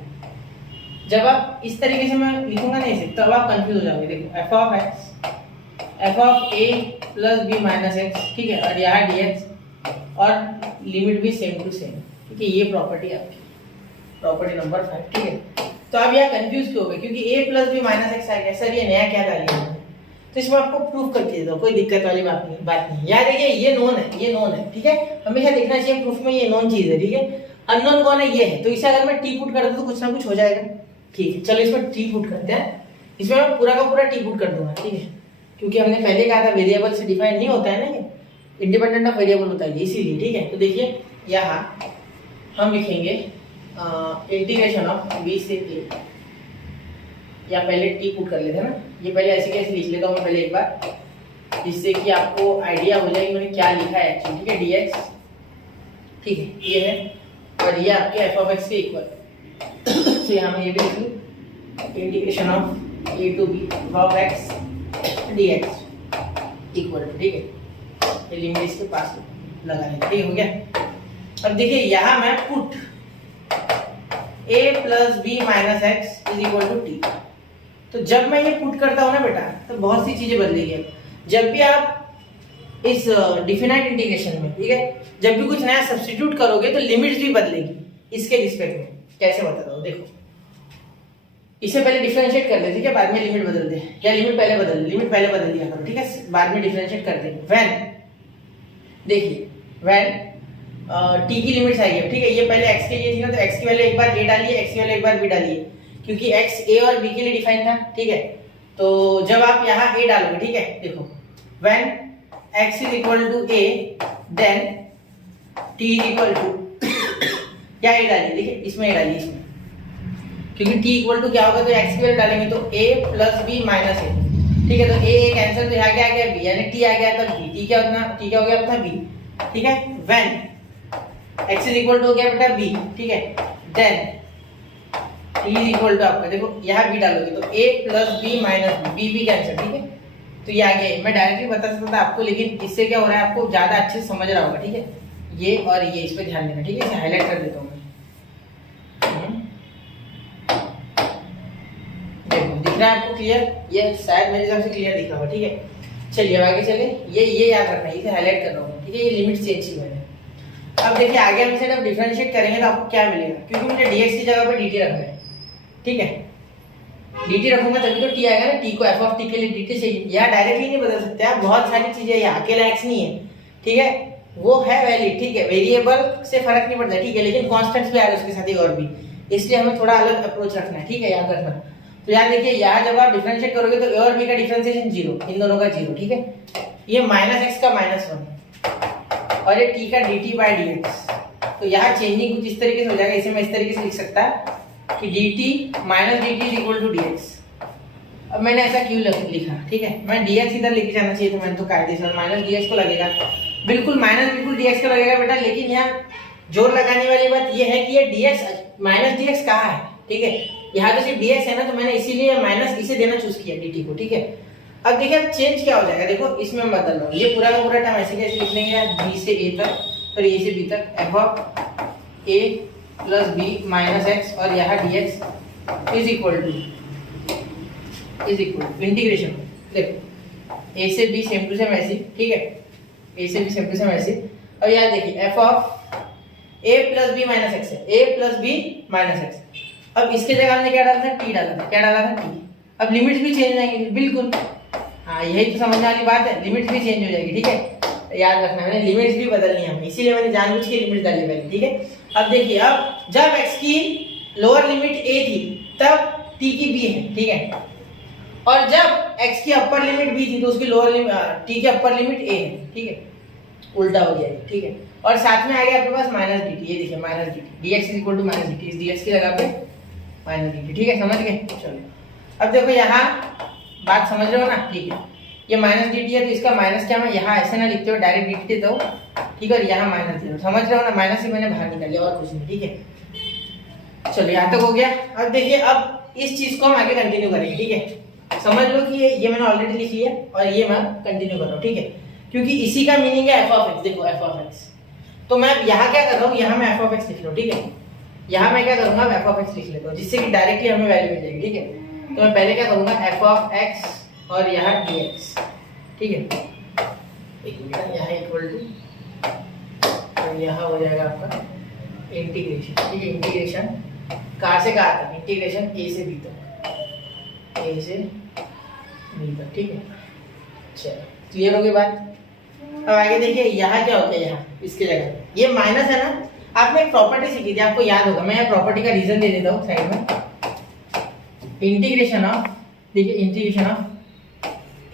जब आप इस तरीके से मैं लिखूंगा नहीं इसे, तब आप कंफ्यूज हो जाओगे। देखो F of x F of a plus b minus x, ठीक है, और यहाँ dx, और लिमिट भी सेम टू सेम, ठीक है। ये प्रॉपर्टी आपकी प्रॉपर्टी नंबर 5, ठीक है। तो आप यहाँ कंफ्यूज क्यों हो गए, क्योंकि a plus b minus x आ गया, सर ये नया क्या कर लिया, तो इसमें आपको प्रूफ करके देता हूँ, कोई दिक्कत वाली बात नहीं। याद रखिए ये नोन है, ये नोन है, ठीक है। हमेशा देखना चाहिए प्रूफ में ये नोन चीज है, ठीक है। अननोन कौन है, ये है, तो इसे अगर मैं टी पुट कर दूं तो कुछ ना कुछ हो जाएगा, ठीक है। चलो इसमें टी पुट करते हैं, इसमें मैं पूरा का पूरा टी पुट कर दूंगा, ठीक है। क्योंकि हमने पहले कहा था वेरिएबल से डिफाइन नहीं होता है ना, ये इंडिपेंडेंट ऑफ वेरिएबल होता है इसीलिए, ठीक है। तो देखिए यहाँ हम लिखेंगे इंटीग्रेशन ऑफ b से a, या पहले टी पुट कर लेते हैं ना, ये पहले ऐसे कैसे लिख लेता हूँ मैं पहले एक बार, जिससे कि आपको आइडिया हो जाए कि मैंने क्या लिखा है एक्चुअली, ठीक है। dx, ठीक है, ये है, और ये आपके एफ ऑफ एक्स के इक्वल, तो यहाँ मैं ये भी लिख लूँ integration of a to b of x dx equal to, ठीक है, ये लिमिट इसके पास लगा है, ठीक हो गया। अब देखिए यहाँ मैं put a plus b minus x is equal to t, तो जब मैं ये पुट करता हूँ ना बेटा, तो बहुत सी चीजें बदलेगी। जब भी आप इस डिफिनाइट इंटीग्रेशन में, ठीक है, जब भी कुछ नया सब्स्टिट्यूट करोगे तो लिमिट्स भी बदलेगी इसके रिस्पेक्ट में। कैसे बताता हूँ, देखो इसे पहले डिफरेंशिएट कर ले, ठीक है, बाद में लिमिट बदल दे, या लिमिट पहले बदल दिया करो, ठीक है, बाद में डिफरेंशिएट कर दे। व्हेन, देखिए व्हेन t की लिमिट्स आई है, ठीक है, ये पहले x के लिए थी ना, तो x की वैल्यू एक बार a डालिए, x की वैल्यू एक बार b डालिए, क्योंकि x a और b के लिए डिफाइन था, ठीक है। तो जब आप यहाँ a डालोगे, ठीक है, देखो when x is equal to a then t is equal to क्या a डालिए, देखिए इसमें a डालिए, इसमें, क्योंकि t इक्वल टू क्या होगा, तो x की वैल्यू डालेंगे तो a plus b minus a, ठीक है, तो a कैंसिल, तो यहाँ क्या आ गया b, यानी t आ गया तब b, t क्या हो गया अपना b, ठीक है। When x is equal to हो गया बेटा b, ठीक है, then t is equal to आपका, देखो यहाँ b डालोगे तो a plus b minus b, b cancel, ठीक है, तो ये आ गया। मैं डायरेक्टली बता सकता था आपको, लेकिन इससे क्या हो रहा है, आपको ज्यादा अच्छे से समझ रहा होगा, ठीक है, ये और ये, इस पे ध्यान देना, ठीक है, इसे हाईलाइट कर देता हूँ मैं। देखो दिख रहा है आपको क्लियर, ये शायद मेरे हिसाब से क्लियर दिख रहा होगा, ठीक है। चलिए अब आगे चले, ये याद रखना है, इसे हाईलाइट कर रहा हूँ, ठीक है, ये लिमिट चेंज की मैंने। अब देखिए आगे हम इसे जब डिफरेंशिएट करेंगे तो आपको क्या मिलेगा, क्योंकि मुझे dx की जगह पे dt रखना है, ठीक है, dt रखूंगा तभी तो t आएगा ना, t को f के लिए dt चाहिए, यहाँ डायरेक्टली नहीं बदल सकते आप, बहुत सारी चीजें, यहाँ अकेला x नहीं है, ठीक है, वो है वैलिड, ठीक है, वेरिएबल से फर्क नहीं पड़ता, ठीक है, लेकिन कॉन्स्टेंट्स भी आ रहे उसके साथ ही और भी, इसलिए हमें थोड़ा अलग अप्रोच रखना है, ठीक है, याद रखना। तो यार देखिए यहाँ जब आप डिफरेंशिएट करोगे तो a और b का डिफरेंशिएशन 0, इन दोनों का 0, ठीक है, ये माइनस x का -1 और ये t का dt बाय dx, तो यहाँ चेंजिंग कुछ इस तरीके से हो जाएगा, इसे मैं इस तरीके से लिख सकता कि dt minus dt is equal to dx। अब मैंने ऐसा क्यों लिखा, ठीक है, मैं dx इधर लेके जाना चाहिए, तो मैंने तो काट दिया, माइनस dx को लगेगा, बिल्कुल dx को लगेगा बेटा, लेकिन यहाँ जोर लगाने वाली बात ये है कि ये dx माइनस dx कहाँ है, ठीक है, यहाँ तो सिर्फ dx है ना, तो मैंने इसीलिए माइनस इसे देना चूज किया dt को, ठीक है। अब देखिए अब चेंज क्या हो जाएगा, देखो इसमें मैं बदल रहा हूँ, ये पूरा का पूरा टर्म ऐसे कैसे लिख लेंगे, b से a तक, फिर a से b तक f of a plus b minus x, और यहाँ dx is equal to integration, देखो a से b सेम टू सेम ऐसी, ठीक है, a से b सेम टू सेम ऐसी, और यहाँ देखिए f of a plus b minus x है, a plus b minus x। अब इसके जगह हमने क्या डाला था, t डाला था, क्या डाला था, t। अब लिमिट्स भी चेंज हो जाएंगे, बिल्कुल, हाँ यही तो समझने वाली बात है, लिमिट्स भी चेंज हो जाएगी, ठीक है, याद रखना मैंने लिमिट्स भी बदलनी है हमें, इसीलिए मैंने जानबूझ के लिमिट डाली पहले, ठीक है। अब देखिए अब जब x की लोअर लिमिट a थी तब t की b है, ठीक है, और जब x की अपर लिमिट b थी तो उसकी लोअर लिमिट t की अपर लिमिट a है, ठीक है, उल्टा हो गया, ठीक है, और साथ में आ गया आपके पास माइनस dt, ये देखिए minus dt, dx is equal to minus dt, इस dx की जगह पे माइनस dt, ठीक है, समझ गए। चलो अब देखो यहाँ बात समझ रहे हो ना, ठीक है, ये माइनस dt है, तो इसका माइनस क्या, मैं यहाँ ऐसे ना लिखते हो, डायरेक्ट dt देता हूँ, ठीक है, और यहाँ माइनस दे दो, समझ रहे हो ना, माइनस ही मैंने बाहर निकाल लिया और कुछ नहीं, ठीक है। चलो यहाँ तक हो गया। अब देखिए अब इस चीज को हम आगे कंटिन्यू करेंगे, ठीक है, समझ लो कि ये मैंने ऑलरेडी लिख लिया और ये मैं कंटिन्यू कर रहा हूँ, ठीक है, क्योंकि इसी का मीनिंग है f ऑफ x, देखो f ऑफ x, तो मैं यहाँ क्या कर रहा हूँ, यहाँ मैं f ऑफ x लिख रहा हूँ, ठीक है, यहाँ मैं क्या करूंगा, f ऑफ x लिख लेता हूँ, जिससे कि डायरेक्टली हमें वैल्यू मिल जाएगी, ठीक है। तो मैं पहले क्या करूंगा, f ऑफ x और यहाँ dx, ठीक है, एक मिनट, यहाँ इक्वल टू, और यहाँ हो जाएगा आपका इंटीग्रेशन, ठीक है, इंटीग्रेशन कहाँ से कहाँ तक, इंटीग्रेशन a से b तक, a से b तक, ठीक है। चलो क्लियर हो गई बात। अब आगे देखिए यहाँ क्या होता है, यहाँ इसकी जगह ये माइनस है ना, आपने एक प्रॉपर्टी सीखी थी, आपको याद होगा, मैं प्रॉपर्टी का रीजन दे देता हूँ साइड में, इंटीग्रेशन ऑफ, देखिए इंटीग्रेशन ऑफ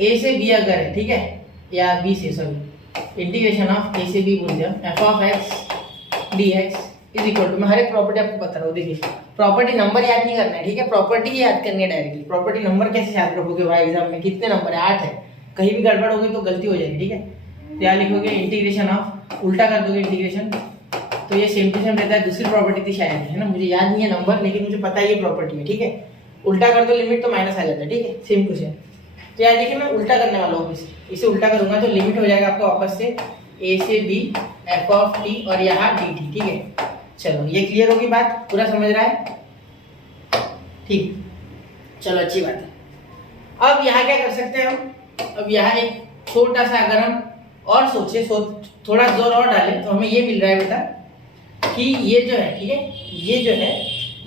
a से b अगर है, ठीक है, या b से, सॉरी, इंटीग्रेशन ऑफ a से b बोल दिया, f of x dx is equal to, मैं हर एक प्रॉपर्टी आपको बता रहा हूँ, देखिए प्रॉपर्टी नंबर याद नहीं करना है, ठीक है, प्रॉपर्टी ही याद करनी है डायरेक्टली, प्रॉपर्टी नंबर कैसे याद रखोगे भाई, एग्जाम में कितने नंबर है, 8 है, कहीं भी गड़बड़ होगी तो गलती हो जाएगी, ठीक है। तो यहाँ लिखोगे इंटीग्रेशन ऑफ, उल्टा कर दोगे इंटीग्रेशन, तो ये सेम टू सेम रहता है, दूसरी प्रॉपर्टी थी शायद, है ना, मुझे याद नहीं है नंबर, लेकिन मुझे पता है ये प्रॉपर्टी है, ठीक है, उल्टा कर दो लिमिट तो माइनस आ जाता है, ठीक है, सेम टू सेम। तो यार देखिए मैं उल्टा करने वाला हूँ, इसे उल्टा करूंगा तो लिमिट हो जाएगा आपका वापस से a से b f ऑफ t और यहाँ dt, ठीक है। चलो ये क्लियर होगी बात, पूरा समझ रहा है, ठीक, चलो अच्छी बात है। अब यहाँ क्या कर सकते हैं हम, अब यहाँ एक छोटा सा अगर हम और सोचे, थोड़ा जोर और डालें तो हमें ये मिल रहा है बेटा कि ये जो है, ठीक है, ये जो है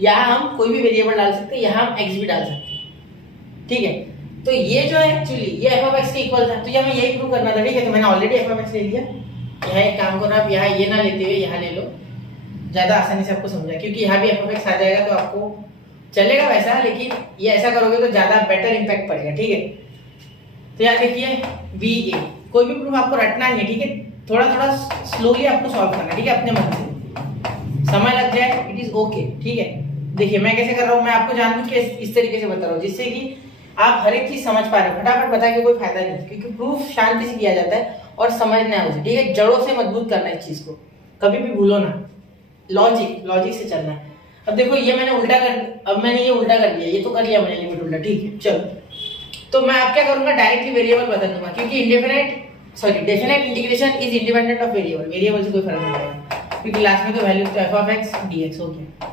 यहाँ हम कोई भी वेरिएबल डाल सकते हैं, यहाँ हम x भी डाल सकते हैं, ठीक है। तो ये जो है एक्चुअली ये f ऑफ x के इक्वल था, तो यहाँ मैं यही प्रूव करना था, ठीक है। तो मैंने ऑलरेडी f ऑफ x ले लिया। यहाँ एक काम करो, आप यहाँ ये ना लेते हुए यहाँ ले लो, ज्यादा आसानी से आपको समझा, क्योंकि यहाँ भी f ऑफ x आ जाएगा तो आपको चलेगा वैसा, लेकिन ये ऐसा करोगे तो ज्यादा बेटर इम्पैक्ट पड़ेगा, ठीक है। तो यहाँ देखिए VA, कोई भी प्रूफ आपको रटना नहीं है, ठीक है। थोड़ा थोड़ा स्लोली आपको सॉल्व करना है, ठीक है, अपने मन से, समय लग जाए इट इज ओके, ठीक है। देखिए मैं कैसे कर रहा हूँ, मैं आपको जानबूझ के इस तरीके से बता रहा हूँ जिससे कि आप हर एक चीज समझ पा रहे हो। फटाफट बता के कोई फायदा नहीं, क्योंकि प्रूफ शांति से किया जाता है और समझना है उसे, ठीक है। जड़ों से मजबूत करना है इस चीज को, कभी भी भूलो ना, लॉजिक से चलना है। अब देखो ये मैंने उल्टा कर, अब मैंने ये उल्टा कर दिया, ये तो कर लिया मैंने लिमिट उल्टा, ठीक है। चलो तो मैं आप क्या करूंगा, डायरेक्टली वेरिएबल बदल दूंगा, क्योंकि definite integration is independent of variable से कोई फर्क नहीं पड़ेगा, क्योंकि लास्ट में तो वैल्यू तो f ऑफ x dx हो गया।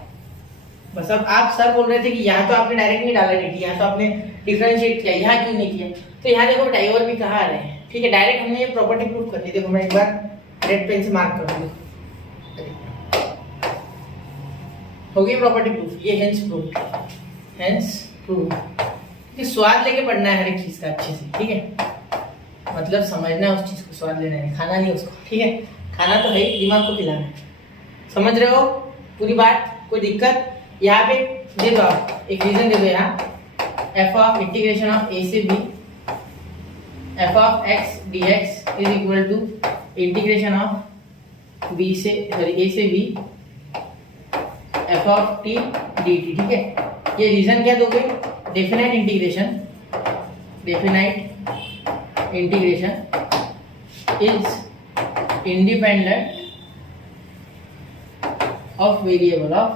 बस अब आप सर बोल रहे थे कि यहाँ तो आपने डायरेक्ट नहीं डाला dt, यहाँ तो आपने डिफरेंशिएट किया, यहाँ क्यों नहीं किया? तो यहाँ देखो डाइवर भी कहाँ आ रहे हैं, ठीक है। डायरेक्ट हमने ये प्रॉपर्टी प्रूफ कर दी। देखो मैं एक बार रेड पेन से मार्क कर दूँ, हो गई प्रॉपर्टी प्रूफ, ये हेंस प्रूफ। कि स्वाद लेके पढ़ना है हर एक चीज का अच्छे से, ठीक है। मतलब समझना है उस चीज को, स्वाद लेना है, खाना नहीं उसको, ठीक है। खाना तो है ही, दिमाग को खिलाना है। समझ रहे हो पूरी बात? कोई दिक्कत? यहाँ पे दे दो आप एक रीजन दे दो, यहाँ f of integration of a से b f of x dx is equal to integration of b से सॉरी a से b f of t dt, ठीक है। ये रीजन क्या दोगे? Definite integration is independent of variable of.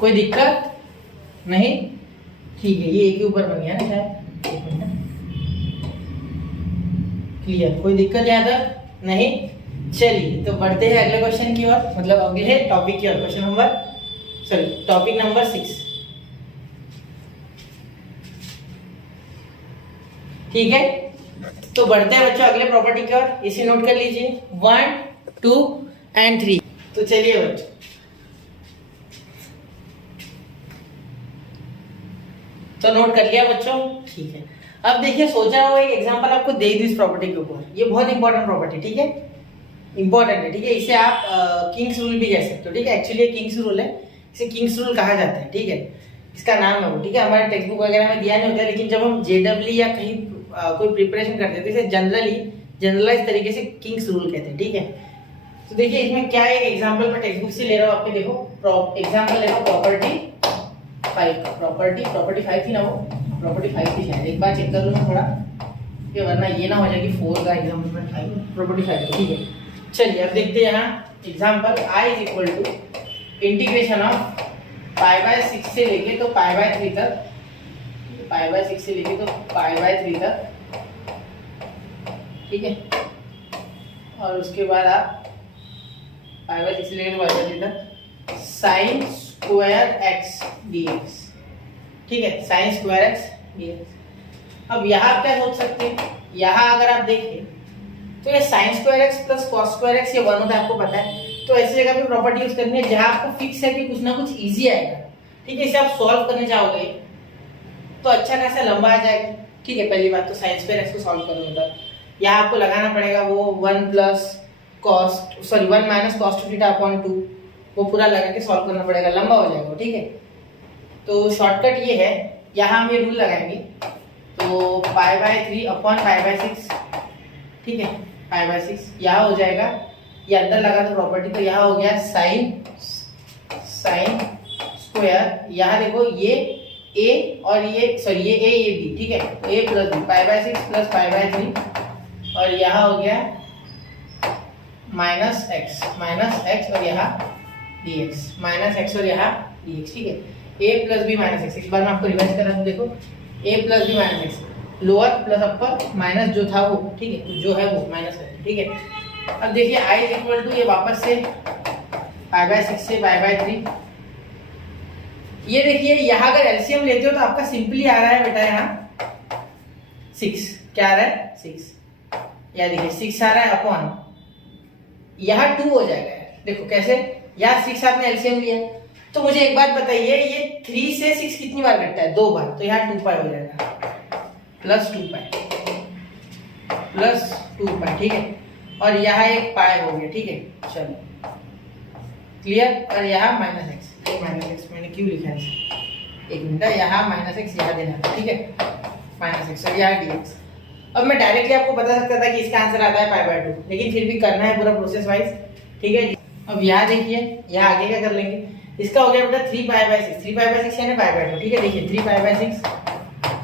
कोई दिक्कत नहीं? ठीक है, ये एक ही ऊपर बन गया ना शायद, एक मिनट, क्लियर? कोई दिक्कत यहाँ तक नहीं? चलिए तो बढ़ते हैं अगले क्वेश्चन की ओर, मतलब अगले टॉपिक की ओर, टॉपिक नंबर 6, ठीक है। तो बढ़ते हैं बच्चों अगले प्रॉपर्टी की ओर, इसे नोट कर लीजिए 1, 2 and 3। तो चलिए बच्चों, तो नोट कर लिया बच्चों, ठीक है। अब देखिए सोचा हुआ एक एग्जांपल आपको दे दी इस प्रॉपर्टी के ऊपर, ये बहुत इंपॉर्टेंट प्रॉपर्टी, ठीक है, इंपॉर्टेंट है, ठीक है। इसे आप किंग्स रूल भी कह सकते हो, ठीक है। एक्चुअली ये किंग्स रूल है, इसे किंग्स रूल कहा जाता है, ठीक है। इसका नाम है वो, ठीक है। हमारे टेक्स्ट बुक वगैरह में दिया नहीं होता है, लेकिन जब हम JEE या कहीं कोई प्रिपरेशन करते हैं तो इसे जनरलाइज तरीके से किंग्स रूल कहते हैं, ठीक है। तो देखिए इसमें क्या है, एग्जांपल मैं टेक्स्ट बुक से ले रहा हूँ आपके, देखो एग्जांपल ले रहा हूँ प्रॉपर्टी 5 थी ना, वो प्रॉपर्टी 5 थी शायद, एक बार चेक कर लूँ थोड़ा, ये वरना ये ना हो जाए कि 4 का एग्जांपल में 5 प्रॉपर्टी 5, ठीक है। चलिए अब देखते हैं यहाँ example I is equal to integration of π/6 से लेके तो π/3 तक, π/6 से लेके तो π/3 तक, ठीक है। और उसके बाद आप π/6 से लेके π/3 तक sin स्क्वायर x dx, ठीक है, sin स्क्वायर x dx। अब यहाँ आप क्या सोच सकते हैं, यहाँ अगर आप देखें तो ये sin square x plus cos square x ये 1 होता है, आपको पता है। तो ऐसी जगह पे प्रॉपर्टी यूज करनी है जहां आपको फिक्स है कि कुछ ना कुछ इजी आएगा, ठीक है। इसे आप सॉल्व करने जाओगे तो अच्छा खासा लंबा आ जाएगा, ठीक है। पहली बात तो sin स्क्वायर x को सॉल्व करोगे तो यहाँ आपको लगाना पड़ेगा वो 1 माइनस cos 2θ/2, वो पूरा लगा के सॉल्व करना पड़ेगा, लंबा हो जाएगा, ठीक है। तो शॉर्टकट ये है, यहाँ हम ये रूल लगाएंगे, तो π/3/π/6, ठीक है, π/6 यहाँ हो जाएगा, ये अंदर लगा तो प्रॉपर्टी, तो यहाँ हो गया sin स्क्वायर, यहाँ देखो ये a और ये सॉरी ये a ये b, ठीक है, तो a प्लस b π/6 प्लस π/3, और यहाँ हो गया माइनस x और यहाँ dx, माइनस x और यहाँ dx, ठीक है। a plus b minus x, इस बार मैं आपको रिवाइज कर रहा हूँ, देखो a plus b minus x, lower plus upper minus जो था वो, ठीक है, तो जो है वो माइनस है, ठीक है। अब देखिए I इज इक्वल टू ये वापस से π/6 से π/3, ये देखिए यहाँ अगर एलसीएम लेते हो तो आपका सिंपली आ रहा है बेटा, यहाँ 6, क्या आ रहा है 6, या देखिए 6 आ रहा है अपॉन यहाँ 2 हो जाएगा यार, देखो कैसे, यहाँ 6 आपने एलसीएम लिया, तो मुझे एक बात बताइए, ये 3 से 6 कितनी बार कटता है? 2 बार, तो यहाँ 2 पाई हो जाएगा प्लस 2 पाई, ठीक है। और यहाँ एक पाई हो गया, ठीक है, चलो क्लियर। और यहाँ माइनस एक्स मैंने क्यों लिखा है, एक मिनट, यहाँ माइनस एक्स यहाँ देना था, ठीक है, माइनस एक्स और यहाँ dx। अब मैं डायरेक्टली आपको बता सकता था कि इसका आंसर आता है π/2, लेकिन फिर भी करना है पूरा प्रोसेस वाइज, ठीक है। अब यहाँ देखिए, यहाँ आगे क्या कर लेंगे, इसका हो गया बेटा 3π/6, 3π/6 यानी π/2, ठीक है। देखिए 3π/6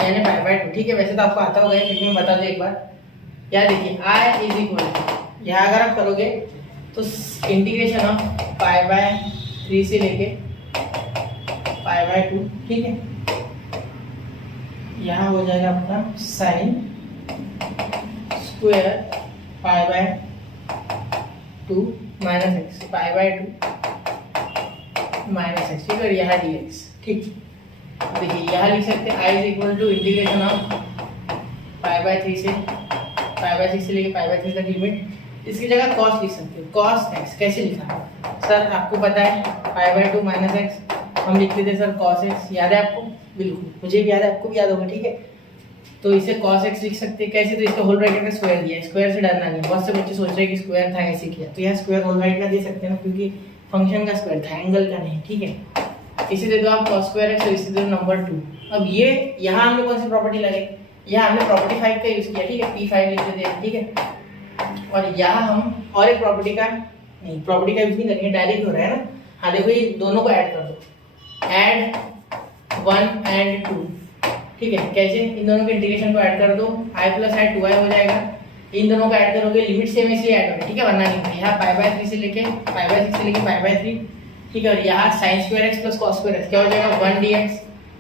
यानी π/2, ठीक है। वैसे तो आपको आता होगा, फिर मैं बता दूं एक बार। यहाँ देखिए i इज इक्वल, यहाँ अगर आप करोगे तो इंटीग्रेशन ऑफ π/3 से लेके π/2, ठीक है। यहाँ हो जाएगा अपना sine square π/2 minus x, π/2 minus x, ठीक है। और यहाँ dx, ठीक। देखिए यहाँ लिख सकते हैं i is equal to integration of π/3 से π/6 से लेके π/3 तक लिमिट। इसकी जगह cos लिख सकते हो, cos x। कैसे लिखा सर? आपको पता है π/2 माइनस एक्स हम लिखते थे सर cos x, याद है आपको? बिल्कुल, मुझे भी याद है, आपको भी याद होगा, ठीक है। तो इसे cos x लिख सकते हैं। कैसे? तो इसका होल ब्रैकेट का स्क्वायर दिया है, स्क्वायर से डरना नहीं। बहुत से बच्चे सोच रहे हैं कि स्क्वायर था, ऐसे किया, तो यह स्क्वायर होल ब्रैकेट का दे सकते हैं ना, क्योंकि फंक्शन का स्क्वायर था, एंगल का नहीं, ठीक है। इसे दे दो आप cos स्क्वायर x और इसे दे दो नंबर 2। अब ये यहाँ हमने कौन सी प्रॉपर्टी लगाई? यहाँ हमने प्रॉपर्टी 5 का यूज किया, ठीक है, P5 लिख देते हैं, ठीक है। और यहाँ हम और एक प्रॉपर्टी का यूज नहीं करेंगे, डायरेक्ट हो रहा है ना। हाँ देखो, ये दोनों को ऐड कर दो, ऐड 1 and 2, ठीक है। कैसे? इन दोनों के इंटीग्रेशन को ऐड कर दो, i प्लस i 2i हो जाएगा। इन दोनों को ऐड करोगे, लिमिट सेम इसलिए ऐड होगी, ठीक है, वरना नहीं। यहाँ π/3 से लेके π/6 से लेके π/3, ठीक है। और यहाँ sin square x plus cos square x क्या हो जाएगा? 1 dx,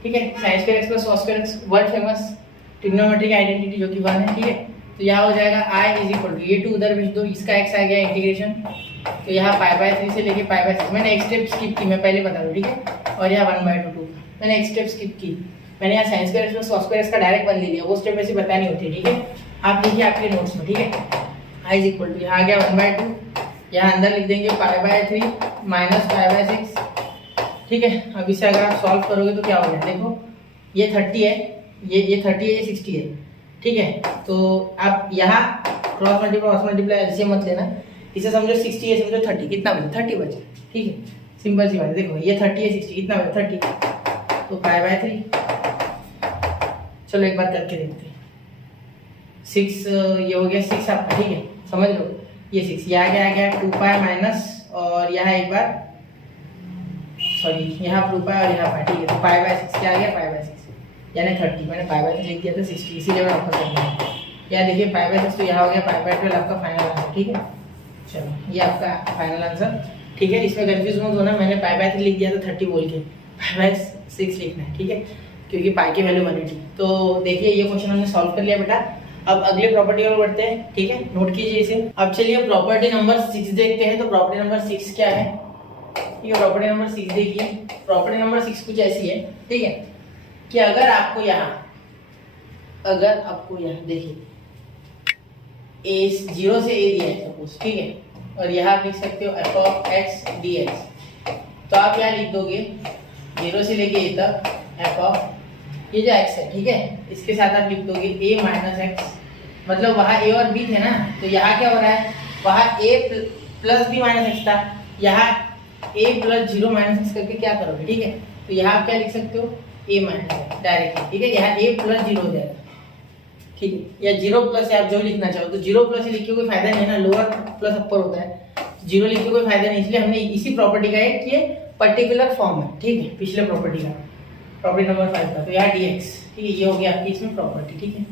ठीक है। sin square x plus cos square x, world famous trigonometric identity जो कि 1 है, ठीक है। तो यहाँ हो जाएगा i इज इक्वल टू, ये 2 उधर भेज दो, इसका x आ गया इंटीग्रेशन, तो यहाँ π/3 से लेके π/6, मैंने एक स्टेप स्किप की, मैं पहले बता दूँ, ठीक है। और यहाँ 1/2, मैंने एक स्टेप स्किप की, मैंने यहाँ sine square plus cos square का डायरेक्ट बन ले लिया, वो स्टेप वैसे बतानी होती है, ठीक है। आप देखिए आपके नोट्स में, ठीक है। i इज इक्वल टू, यहाँ आ गया 1/2, यहाँ अंदर लिख देंगे π/3 माइनस π/6, ठीक है। अब इसे अगर आप सॉल्व करोगे तो क्या हो जाए? देखो ये 30 है, ये 30 है, ये 60 है, ठीक है। तो आप यहाँ क्रॉस मल्टीप्लाई एलसीएम मत लेना, इसे समझो 60 है, समझो 30, कितना बचे? 30 बचे, ठीक है। सिंपल सी बात है। देखो ये 30 है, 60 कितना बचे? 30, तो π/3। चलो एक बार करके देखते हैं। 6 ये हो गया 6 आपका, ठीक है, समझ लो ये 6, यहाँ क्या आ गया 2 पाई माइनस, और यहाँ एक बार सॉरी यहाँ 2 पाई और यहाँ पाई, ठीक है। तो π/6 क्या आ गया? π/6 यानी 30, मैंने π/3 लिख दिया था 60, इसीलिए मैं आपको कर दिया। यहाँ देखिए π/6 तो यहाँ हो गया π/12 आपका फाइनल आंसर, ठीक है। चलो ये आपका फाइनल आंसर, ठीक है। इसमें कंफ्यूज मत होना, मैंने π/3 लिख दिया था 30 बोल के, π/6 लिखना है, ठीक है, क्योंकि पाई की वैल्यू 180। तो देखिए ये क्वेश्चन हमने सॉल्व कर लिया बेटा। अब अगले प्रॉपर्टी पर बढ़ते हैं, ठीक है, नोट कीजिए इसे। अब चलिए प्रॉपर्टी नंबर 6 देखते हैं। तो प्रॉपर्टी नंबर 6 क्या है? ये प्रॉपर्टी नंबर 6 देखिए। प्रॉपर्टी नंबर 6 कुछ ऐसी है, ठीक है, कि अगर आपको यहाँ देखिए a 0 से a दिया है सपोज, ठीक है, और यहाँ आप लिख सकते हो f(x) dx। तो आप यहाँ लिख दोगे 0 से लेके a तक f ये जो x है, ठीक है, इसके साथ आप लिख दोगे a माइनस एक्स, मतलब वहाँ a और b थे ना, तो यहाँ क्या हो रहा है? वहाँ a plus b minus x था, यहाँ a प्लस 0 माइनस एक्स करके क्या करोगे, ठीक है। तो यहाँ आप क्या लिख सकते हो? a माइनस एक्स डायरेक्टली, ठीक है। यहाँ a प्लस 0 हो जाएगा, ठीक है, या 0 प्लस आप जो लिखना चाहो, तो 0 प्लस लिख के कोई फायदा नहीं है ना, लोअर प्लस अपर होता है, 0 लिख के कोई फायदा नहीं, इसलिए हमने इसी प्रॉपर्टी का एक ये पर्टिकुलर फॉर्म है, ठीक है, पिछले प्रॉपर्टी का, प्रॉपर्टी नंबर 5 का। तो यहाँ dx, ठीक है, ये हो गया आपकी इसमें प्रॉपर्टी, ठीक है।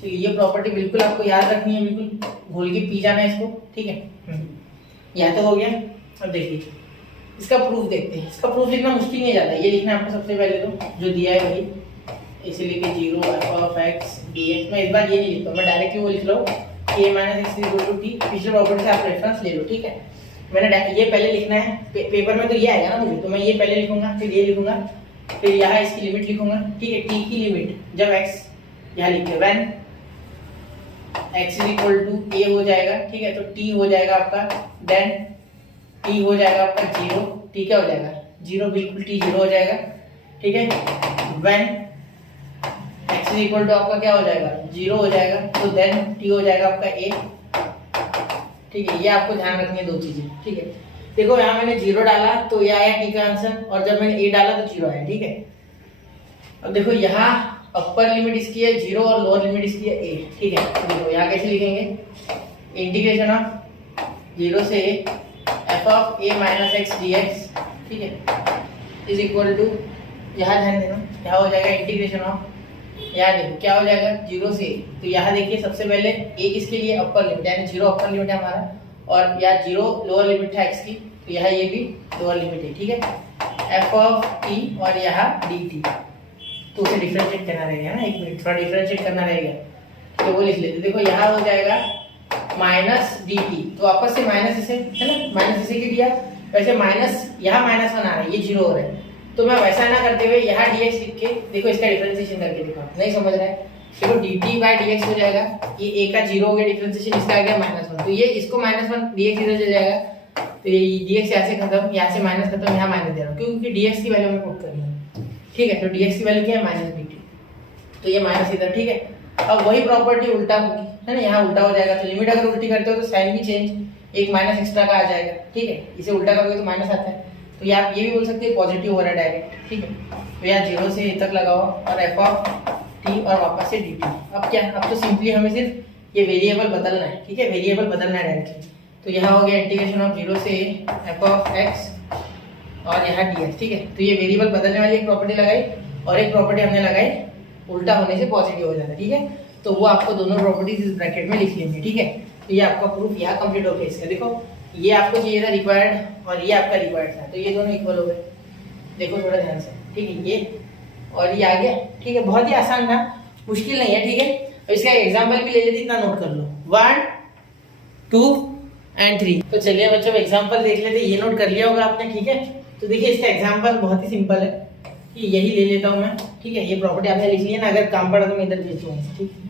चलिए ये प्रॉपर्टी बिल्कुल आपको याद रखनी है, बिल्कुल भूल के पी जाना है इसको, ठीक है। यहाँ तो हो गया। अब देखिए इसका प्रूफ देखते हैं। इसका प्रूफ लिखना मुश्किल नहीं जाता, ये लिखना है आपको सबसे पहले तो जो दिया है वही, इसे लेके 0 f(x) dx। मैं इस बार ये नहीं लिखता, मैं डायरेक्टली वो लिख रहा हूँ a minus x equal to t। पिछले प्रॉपर्टी से आप रेफरेंस ले लो, ठीक है। मैंने ये पहले लिखना है, पेपर में तो ये आएगा ना मुझे, तो मैं ये पहले लिखूंगा, फिर ये लिखूंगा, फिर यहाँ इसकी लिमिट लिखूंगा, ठीक है। t की लिमिट जब x यहाँ लिखे when x is equal to a हो जाएगा, ठीक है, तो t हो जाएगा आपका देन टी हो जाएगा आपका जीरो, टी क्या हो जाएगा जीरो, बिल्कुल टी जीरो हो जाएगा, ठीक है। When x is equal to आपका क्या हो जाएगा जीरो हो जाएगा, तो देन टी हो जाएगा आपका ए, ठीक है। ये आपको ध्यान रखनी है दो चीजें, ठीक है। देखो यहाँ मैंने जीरो डाला तो ये आया टी का आंसर, और जब मैंने ए डाला तो जीरो आया, ठीक है। अब देखो यहाँ अपर लिमिट इसकी है जीरो और लोअर लिमिट इसकी है ए, ठीक है। तो देखो यहाँ कैसे लिखेंगे, इंटीग्रेशन ऑफ जीरो से A F of a minus x d X, ठीक है, इज इक्वल टू, यहाँ ध्यान देना क्या हो जाएगा इंटीग्रेशन ऑफ, यहाँ देखो क्या हो जाएगा जीरो से, तो यहाँ देखिए सबसे पहले ए किसके लिए अपर लिमिट, यानी जीरो अपर लिमिट है हमारा, और यहाँ जीरो लोअर लिमिट था एक्स की, तो यहाँ ये भी लोअर लिमिट है, ठीक है। एफ ऑफ टी और यहाँ डी टी, तो उसे डिफरेंशिएट करना रहेगा ना, एक मिनट थोड़ा डिफरेंशिएट करना रहेगा, तो वो लिख लेते। देखो यहाँ हो जाएगा माइनस डी टी, तो आपस से माइनस इसे है ना, माइनस इसे की दिया, वैसे माइनस यहाँ माइनस वन आ रहा है, ये जीरो हो रहा है, तो मैं वैसा ना करते हुए यहाँ dx लिख के देखो इसका डिफरेंशिएशन करके देखो, नहीं समझ रहा है, देखो dt बाय dx हो जाएगा, ये a का जीरो हो गया, डिफरेंशिएशन इसका आ गया माइनस वन, तो ये इसको माइनस वन dx इधर चल जाएगा, तो ये dx यहाँ से खत्म, यहाँ से माइनस खत्म, यहाँ माइनस दे रहा हूँ क्योंकि dx की वैल्यू में पुट करनी है, ठीक है। तो dx की वैल्यू क्या है माइनस dt, तो ये माइनस इधर, ठीक है। अब वही प्रॉपर्टी उल्टा होगी है ना, यहाँ उल्टा हो जाएगा, तो लिमिट अगर उल्टी करते हो तो साइन भी चेंज, एक माइनस एक्स्ट्रा का आ जाएगा, ठीक है। इसे उल्टा करोगे तो माइनस आता है, तो ये आप ये भी बोल सकते हैं पॉजिटिव हो रहा है डायरेक्ट, ठीक है। तो यहाँ जीरो से ए तक लगाओ और एफ ऑफ टी और वापस से डी टी। अब क्या, अब तो सिंपली हमें सिर्फ ये वेरिएबल बदलना है, ठीक है, वेरिएबल बदलना है डायरेक्टली। तो यहाँ हो गया इंटीग्रेशन ऑफ जीरो से एफ ऑफ एक्स और यहाँ डी एक्स, ठीक है। तो ये वेरिएबल बदलने वाली एक प्रॉपर्टी लगाई, और एक प्रॉपर्टी हमने लगाई उल्टा होने से पॉजिटिव हो जाता है, ठीक है। तो वो आपको दोनों प्रॉपर्टीज इस ब्रैकेट में लिख लेंगे, ठीक है। तो ये आपका प्रूफ यहाँ कंप्लीट हो गया इसका। देखो ये आपको चाहिए था रिक्वायर्ड और ये आपका रिक्वायर्ड था, तो ये दोनों इक्वल हो गए, देखो थोड़ा ध्यान से, ठीक है। ये और ये आ गया, ठीक है, बहुत ही आसान था, मुश्किल नहीं है, ठीक है। और इसका एग्जाम्पल भी ले लेते, इतना नोट कर लो, 1 2 और 3। तो चलिए बच्चों एग्जाम्पल देख लेते, ये नोट कर लिया होगा आपने, ठीक है। तो देखिए इसका एग्जाम्पल बहुत ही सिंपल है, कि यही ले लेता हूँ मैं, ठीक है। ये प्रॉपर्टी आपने लिख ली है ना, अगर काम पड़ा तो मैं इधर भेज दूंगा, ठीक है।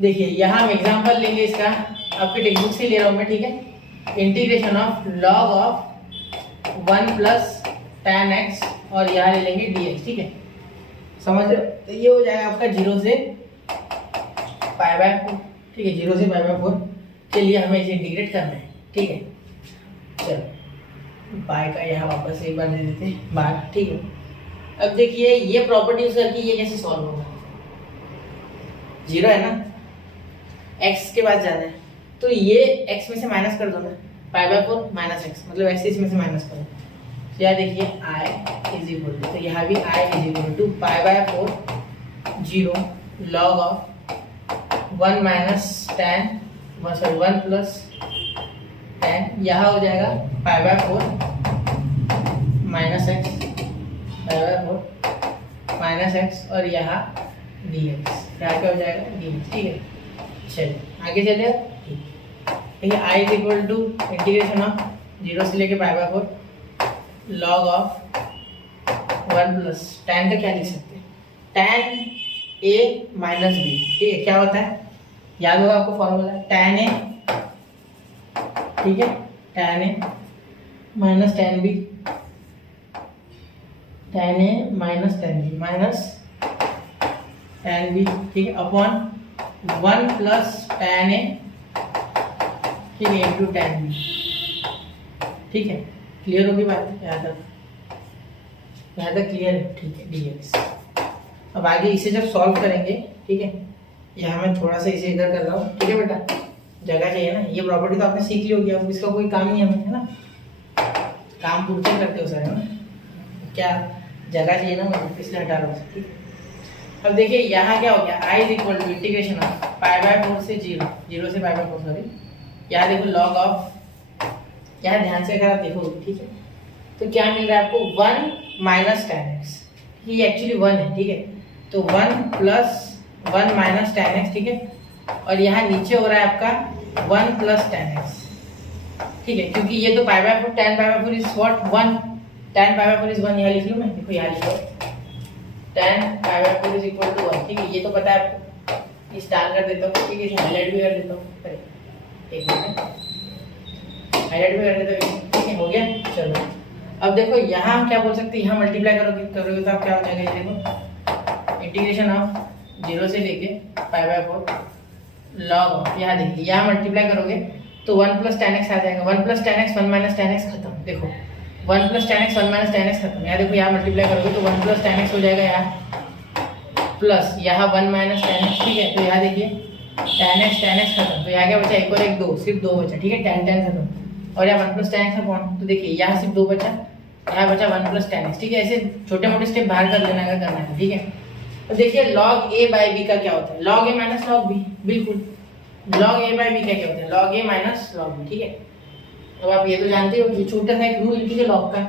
देखिए यहाँ हम एग्जाम्पल लेंगे इसका, आपके टेक्स्ट बुक से ले रहा हूँ मैं, ठीक है। Integration of log of 1 plus tan x और यहाँ ले लेंगे dx, ठीक है, समझ रहे हो। तो ये हो जाएगा आपका जीरो से पाई बाय 4, ठीक है, जीरो से पाई बाय 4 के लिए हमें इसे इंटीग्रेट करना है, ठीक है। चलो पाई का यहाँ वापस एक बार दे देते हैं बाहर, ठीक है। अब देखिए ये प्रॉपर्टी यूज करके ये कैसे सॉल्व होगा, जीरो है ना, x के बाद जाना है, तो ये x में से माइनस कर दो ना, पाई बाय 4 माइनस x, मतलब x इसमें से माइनस करो, तो यहाँ देखिए i इज इक्वल टू, तो यहाँ भी i is equal to pi by 4 zero log of 1 minus tan 1 plus tan, यहाँ हो जाएगा pi by 4 minus x, pi by 4 minus x और यहाँ dx, क्या क्या हो जाएगा dx, ठीक है। चलिए आगे चलिए, ठीक है। i is equal to integration of zero से लेके pi by 4 log of 1 plus tan का क्या लिख सकते हैं, tan a माइनस b, ठीक है। क्या होता है, याद होगा आपको फॉर्मूला, tan a, ठीक है, tan a minus tan b, tan a minus tan b minus tan b, ठीक है, अपॉन 1 प्लस tan a, ठीक है, इंटू tan b, ठीक है। क्लियर होगी बात, यहाँ तक क्लियर है, ठीक है, dx। अब आगे इसे जब सॉल्व करेंगे, ठीक है, यहाँ मैं थोड़ा सा इसे इधर कर रहा हूँ, ठीक है बेटा, जगह चाहिए ना, ये प्रॉपर्टी तो आपने सीख ली होगी, अब इसका कोई काम नहीं है ना, काम पूर्ति करते हो सर, क्या जगह चाहिए ना, मैं इसलिए हटा रहा हूँ, ठीक है। अब देखिए यहाँ क्या हो गया, i is equal to integration of pi by 4 से जीरो से पाई बाय 4, सॉरी, यहाँ देखो लॉग ऑफ, यहाँ ध्यान से अगर आप देखो, ठीक है, तो क्या मिल रहा है आपको 1 माइनस tan x, ये एक्चुअली 1 है, ठीक है, तो 1 प्लस 1 माइनस tan x, ठीक है, और यहाँ नीचे हो रहा है आपका 1 प्लस tan x, ठीक है, क्योंकि ये तो pi by 4, tan pi by 4 is what 1, tan pi by 4 is 1, यहाँ लिख लूँ मैं, देखो यहाँ लिखो tan pi by 4 is equal to 1, ठीक है, ये तो पता है आपको, स्टार कर देता हूँ, ठीक है, इसे हाईलाइट भी कर देता हूँ, एक मिनट हाईलाइट भी कर देता हूँ, ठीक है, हो गया। चलो अब देखो यहाँ हम क्या बोल सकते हैं, यहाँ मल्टीप्लाई करोगे तो आप क्या हो जाएगा, ये देखो इंटीग्रेशन ऑफ 0 से लेके π/4 लॉग ऑफ, यहाँ देखिए यहाँ मल्टीप्लाई करोगे तो 1 + tan x आ जाएगा, 1 + tan x 1 - tan x खत्म, देखो 1 + tan x 1 - tan x खत्म, यहाँ देखो यहाँ मल्टीप्लाई करोगे तो 1 + tan x हो जाएगा यहाँ, प्लस यहाँ 1 - tan x, ठीक है। तो यहाँ देखिए tan x खत्म, तो यहाँ क्या बचा, एक और एक 2, सिर्फ 2 बचा, ठीक है, tan खत्म, और यहाँ 1 + tan x अपॉन, तो देखिए यहाँ सिर्फ 2 बचा, यहाँ बचा 1 + tan x, ठीक है। ऐसे छोटे मोटे स्टेप बाहर कर लेना अगर करना है, ठीक है। तो देखिए log a by b का क्या होता है, log a - log b, बिल्कुल log a by b का क्या होता है, log a - log b, ठीक है। अब आप ये तो जानते हो, ये छोटा सा एक रूल लिख लीजिए log का।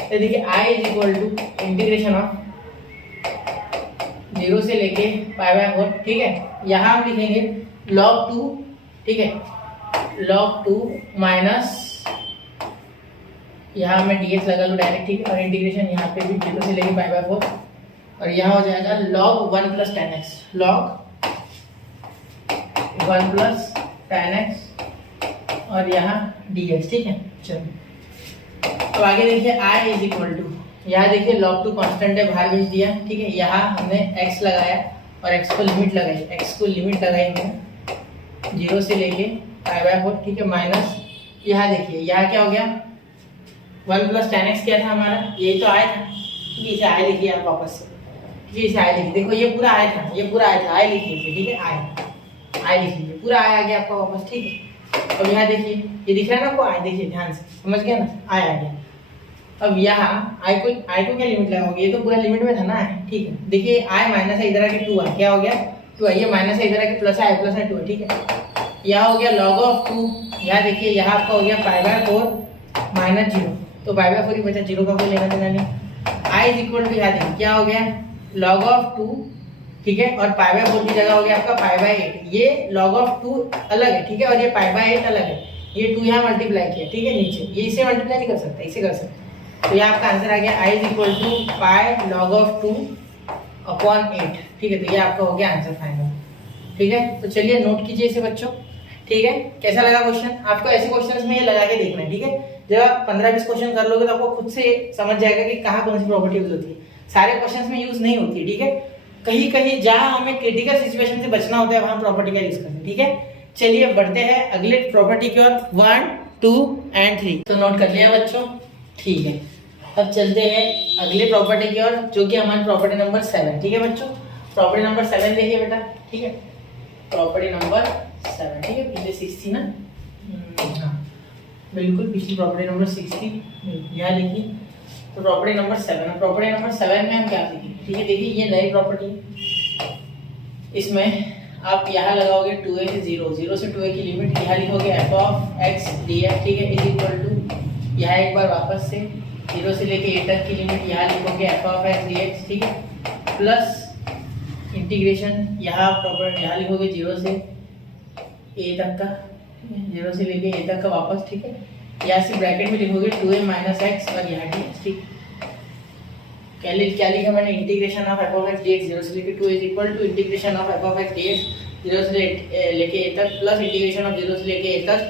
तो देखिए I = इंटीग्रेशन ऑफ 0 से लेके π/4, ठीक है। यहाँ हम लिखेंगे log 2, ठीक है, log 2 माइनस यहाँ मैं dx लगा लूँ डायरेक्ट, ठीक है, और इंटीग्रेशन यहाँ पे भी 0 से लेके π/4, और यहाँ हो जाएगा log 1 + tan x, log 1 + tan x और यहाँ dx, ठीक है। चलो तो आगे देखिए I = यहाँ देखिए log 2 कांस्टेंट है, बाहर भेज दिया, ठीक है। यहाँ हमने x लगाया और x को लिमिट लगाई हमने 0 से लेके π/4, ठीक है, माइनस यहाँ देखिए यहाँ क्या हो गया, 1 + tan x क्या था हमारा, यही तो आया था, ठीक है। इसे I लिखिए आप वापस से, ठीक है, इसे I लिखिए, देखो ये पूरा आया था, I लिख लीजिए, ठीक है, I लिख लीजिए, पूरा I आ गया आपका वापस, ठीक है। अब यहाँ देखिए ये दिख रहा है ना आपको, I देखिए ध्यान से, समझ गया ना, I आ गया। अब यहाँ I को क्या लिमिट लगाओगे, ये तो पूरा लिमिट में था ना, ठीक है। देखिए I माइनस है, इधर आके 2 है, क्या हो गया 2 है, ये माइनस है, इधर आके प्लस है, प्लस है 2 है, ठीक है। यहाँ हो गया log ऑफ 2, यहाँ देखिए यहाँ आपका हो गया π/4 - 0, तो π/4 ही बचा, 0 का कोई लेना देना नहीं। I = यहाँ देखिए क्या हो गया log ऑफ 2, ठीक है, और π/4 की जगह हो गया आपका π/8, ये log ऑफ 2 अलग है, ठीक है, और ये π/8 अलग है, ये 2 यहाँ मल्टीप्लाई किया, ठीक है, नीचे ये इसे मल्टीप्लाई नहीं कर सकता, इसे कर सकते। तो ये आपका आंसर आ गया I = π log ऑफ 2/8, ठीक है। तो ये आपका हो गया आंसर फाइनल, ठीक है। तो चलिए नोट कीजिए इसे बच्चों, ठीक है। कैसा लगा क्वेश्चन, आपको ऐसे क्वेश्चंस में ये लगा के देखना है, ठीक है। जब आप 15-20 क्वेश्चन कर लोगे तो आपको खुद से समझ जाएगा कि कहाँ कौन सी प्रॉपर्टी यूज होती है, सारे क्वेश्चंस में यूज नहीं होती है, ठीक है। कहीं कहीं जहां हमें क्रिटिकल सिचुएशन से बचना होता है वहां प्रॉपर्टी का यूज करते हैं, ठीक है। चलिए बढ़ते हैं अगले प्रॉपर्टी की ओर, 1, 2 और 3। तो नोट कर लिया बच्चों, ठीक है। अब चलते हैं अगले प्रॉपर्टी की ओर, जो कि हमारी प्रॉपर्टी नंबर 7, ठीक है बच्चों। प्रॉपर्टी नंबर 7 देखिए बेटा, ठीक है, प्रॉपर्टी नंबर 7, ठीक है। पिछले 6 थी ना, हाँ बिल्कुल, पिछली प्रॉपर्टी नंबर 6 थी, यहाँ लिखिए। तो प्रॉपर्टी नंबर 7, प्रॉपर्टी नंबर 7 में हम क्या लिखेंगे, ठीक है। देखिए ये नई प्रॉपर्टी, इसमें आप यहाँ लगाओगे 2a से 0 से 2a की लिमिट, यहाँ लिखोगे f(x) dx, ठीक है, इज इक्वल टू यहाँ एक बार वापस से 0 से लेके a तक की लिमिट, यहाँ लिखोगे f(x) dx, ठीक है, प्लस इंटीग्रेशन यहाँ प्रॉपर्टी यहाँ लिखोगे 0 से a तक का, 0 से लेके a तक का वापस, ठीक है। यहाँ से ब्रैकेट में लिखोगे 2a - x और यहाँ dx, ठीक। क्या लिखा मैंने, इंटीग्रेशन ऑफ f(x) dx 0 से लेके 2 is equal to integration of f(x) dx 0 से लेके a तक प्लस इंटीग्रेशन ऑफ 0 से लेके a तक